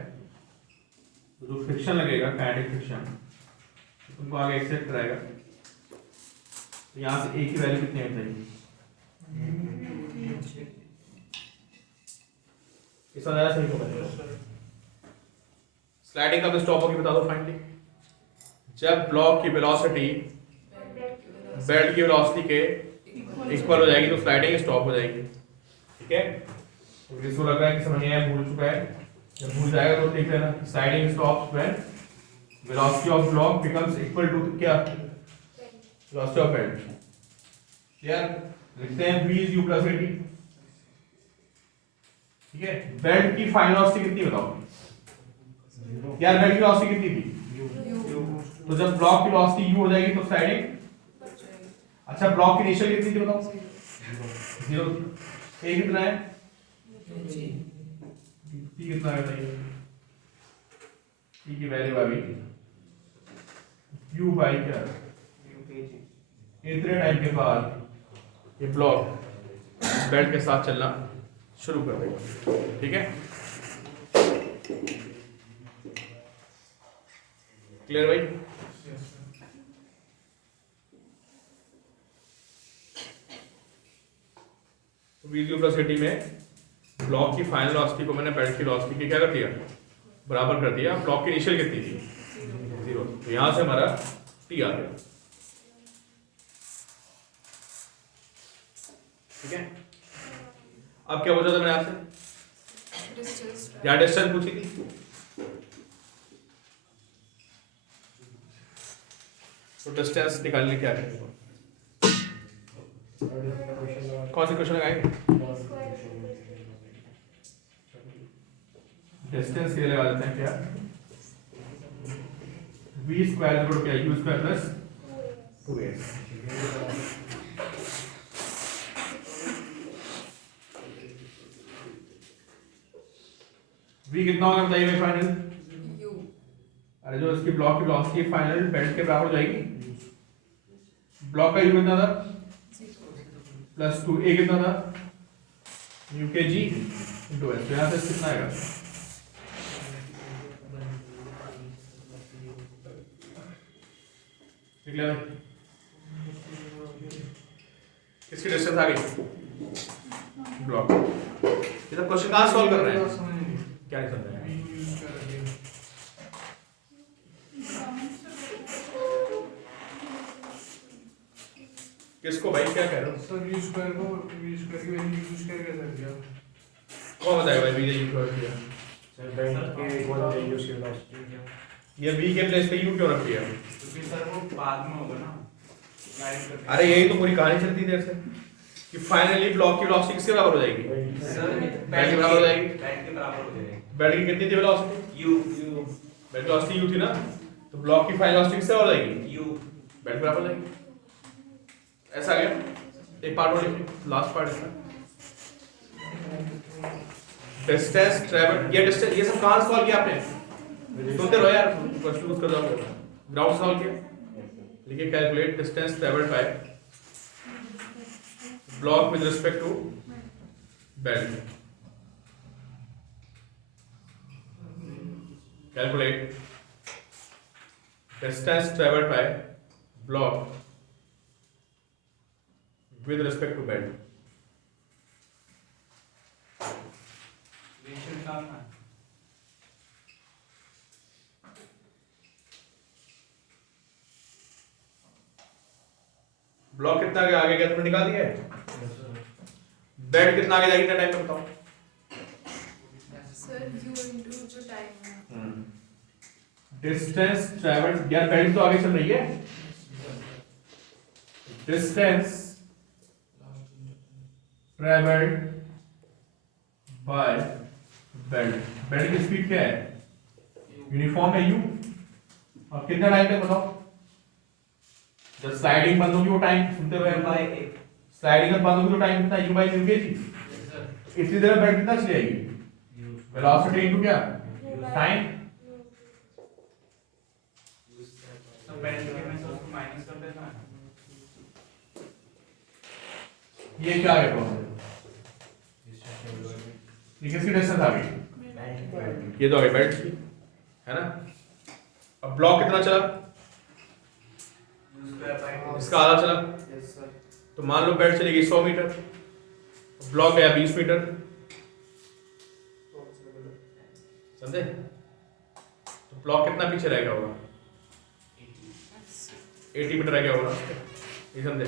तो जो फ्रिक्शन लगेगा काइनेटिक फ्रिक्शन, तो तुमको आगे एक्सेप्ट कराएगा। तो यहाँ से ए की वैल्यू कितनी होनी चाहिए? इस वाला सही होगा। स्लाइडिंग कब स्टॉप होगी बता दो फाइनली? जब ब्लॉक की वेलोसिटी बेल्ट की वेलोसिटी के इक्वल हो जाएगी, तो स्लाइडिंग स्टॉप हो जाएगी। ठीक है, तो इसको लग रहा है कि समझ में आया, भूल चुका है। जब भूल जाएगा तो लिख लेना, sliding stops when velocity of block becomes equal to क्या? Velocity of belt. क्लियर? लिखते हैं v is u plus at। ठीक है, बेल्ट की फाइनल वेलोसिटी कितनी बताओ यार, बेल्ट की वेलोसिटी कितनी थी? यू तो जब ब्लॉक की वेलोसिटी u हो जाएगी तो स्लाइडिंग, बच जाएगी अच्छा ब्लॉक की इनिशियल कितनी थी बताओ? 0। जीरो a कितना है? जी t कितना है बताइए? t की वैल्यू आ गई u बाई क्या, इतने टाइम के बाद ये ब्लॉक बेल्ट के साथ चलना शुरू कर देगा। ठीक है, क्लियर भाई? Yes, sir. वीडियो वेलोसिटी में ब्लॉक की फाइनल वेलोसिटी को मैंने बेल्ट की वेलोसिटी की क्या कर दिया, बराबर कर दिया। ब्लॉक की इनिशियल कितनी थी? 0। तो यहां से हमारा t आ गया। ठीक है, अब क्या पूछा था मैंने आपसे? डिस्टेंस या डिस्टेंस पूछी थी, तो डिस्टेंस निकालने क्या करेंगे? कौन से क्वेश्चन लगाएंगे? डिस्टेंस ये लगा देते हैं क्या, v स्क्वायर इक्वल क्या, u square plus 2s। v कितना होगा बताइए भाई फाइनल? यू अरे जो इसकी ब्लॉक की वेलोसिटी फाइनल बेल्ट के बराबर हो जाएगी। ब्लॉक का u कितना था? प्लस 2, a कितना था? u के g इंटू s। तो यहाँ से कितना आएगा? ठीक है भाई, किसकी डिस्टेंस आ गई? ब्लॉक। ये सब क्वेश्चन कहाँ सॉल्व कर रहे हैं? समझ नहीं क्या नहीं समझ रहे हैं? यूज कर रही है किसको भाई, क्या कह रहे हो? सर यूज स्क्वायर को यूज स्क्वायर की वैल्यू यूज करके सर क्या कौन बताएगा भाई बीजे यूज किया? सर बेल्ट के इक्वल है u की वेलोसिटी। ये v के प्लेस पे u क्यों रख दिया? क्योंकि सर वो बाद में होगा ना, गाइड करते अरे यही तो पूरी कहानी चलती देर से कि फाइनली ब्लॉक की वेलोसिटी किसके बराबर हो जाएगी? सर बेल्ट के बराबर हो जाएगी। बेल्ट के बराबर हो जाएगी। बेल्ट की कितनी थी वेलोसिटी? यू बेल्ट की वेलोसिटी u थी ना, तो ब्लॉक की फाइनल वेलोसिटी किससे बराबर हो जाएगी? यू बेल्ट के बराबर हो जाएगी। ऐसा आ गया। एक पार्ट और लिखिए, लास्ट पार्ट इसका। डिस्टेंस ट्रैवल, ये डिस्टेंस, ये सब कहां सॉल्व किया आपने? सुनते रहो यार, क्वेश्चन कर जाओगे। ग्राउंड सॉल्व किया, लिखिए calculate distance travelled by block with respect to belt. Calculate distance travelled by block with respect to belt। Ratio निकालना है। ब्लॉक कितना आगे गया तुमने निकाल दिया है? बेल्ट कितना आगे जाएगी, टाइम में बताओ। सर यू इनटू जो टाइम है डिस्टेंस ट्रैवल्ड, यार बेल्ट तो आगे चल रही है। Distance travelled bye belt, belt की स्पीड क्या है? यूनिफॉर्म है u। अब कितना टाइम तक बताओ? जब स्लाइडिंग बंद होगी वो टाइम, सुनते हुए बाय स्लाइडिंग जब बंद होगी तो टाइम कितना? u बाई u के जी। इतनी देर में बेल्ट कितना चली जाएगी? वेलोसिटी इनटू क्या, टाइम। तो बेल्ट के में से उसको माइनस कर देना है। ये क्या है प्रोसेस? ये किसकी डिस्टेंस आ गई? ये तो आ गई बेल्ट की, है ना। अब ब्लॉक कितना चला? इसका आधा चला। तो मान लो बेल्ट चलेगी 100 मीटर, ब्लॉक गया 20 मीटर, समझे? तो ब्लॉक कितना पीछे रह गया होगा? 80 मीटर रह गया होगा, ये समझे?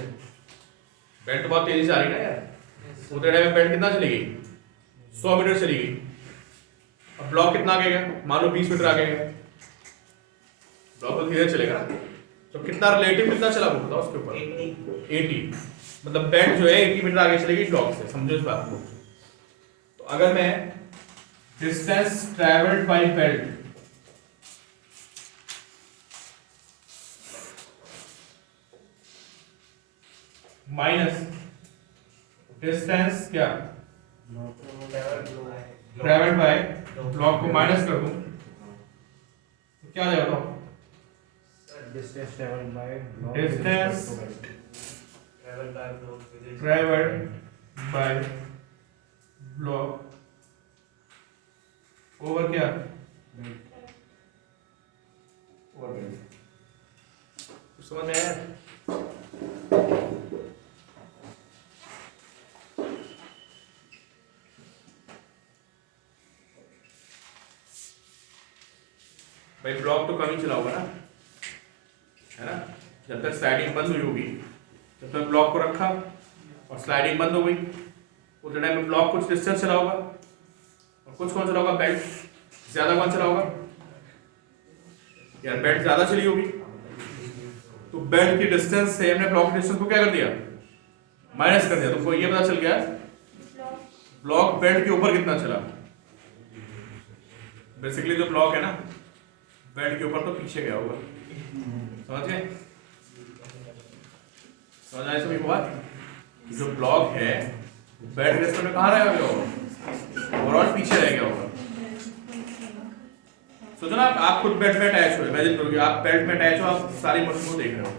बेल्ट तो बहुत तेजी से आ रही है ना यार, उतने टाइम में बेल्ट कितना चलेगी? 100 मीटर चली गई। अब ब्लॉक कितना आगे गया? मान लो 20 मीटर आगे गया, ब्लॉक तो धीरे चलेगा, तो कितना रिलेटिव कितना चला वो बताओ उसके ऊपर? 80। मतलब बेल्ट जो है 80 मीटर आगे चलेगी ब्लॉक से, समझो इस बात को। तो तो अगर मैं distance travelled by belt minus distance क्या ट्रेवल्ड बाय ब्लॉक को माइनस कर दूं तो क्या आ जाएगा बताओ? Distance travel by Distance travel by block traveled by block over क्या over belt कुछ समझ में आया? भाई ब्लॉक तो कम ही चला होगा ना, है ना? जब तक स्लाइडिंग बंद हुई होगी, जब तक ब्लॉक को रखा और स्लाइडिंग बंद हो गई, उस टाइम में ब्लॉक कुछ डिस्टेंस चला होगा और कुछ कौन चला होगा? बेल्ट ज्यादा कौन चला होगा? यार बेल्ट ज्यादा चली होगी, तो बेल्ट की डिस्टेंस से हमने ब्लॉक की डिस्टेंस को क्या कर दिया? माइनस कर दिया। तुमको ये पता चल गया ब्लॉक बेल्ट के ऊपर कितना चला। बेसिकली जो ब्लॉक है ना बेल्ट के ऊपर तो पीछे गया होगा, समझ गए? समझ आए सभी को बात? जो ब्लॉक है बेल्ट के में कहाँ रह गया होगा? ओवरऑल पीछे रह गया होगा। सोचो ना आप खुद बेल्ट में अटैच हो, इमेजिन करोगे आप बेल्ट में अटैच हो, आप सारी मशीन को देख रहे हो,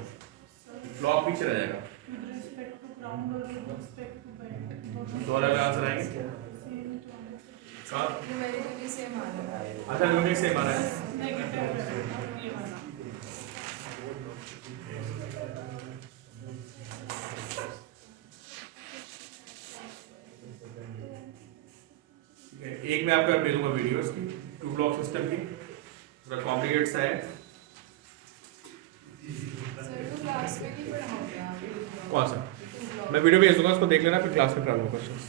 ब्लॉक पीछे रह जाएगा। With respect to ground or with respect to belt, दो अलग आंसर आएंगे। same to सात न्यूमेरिकली सेम आ रहा है। अच्छा न्यूमेरिक सेम आ रहा है। negative है ये वाला। एक मैं आपको दे दूंगा वीडियो इसकी, टू ब्लॉक सिस्टम की, थोड़ा कॉम्प्लिकेट सा है। सर तो क्लास में नहीं पढ़ाओगे आप? कौन सा? To block. मैं वीडियो भेज दूंगा, उसको देख लेना, फिर क्लास में करा लूंगा क्वेश्चंस।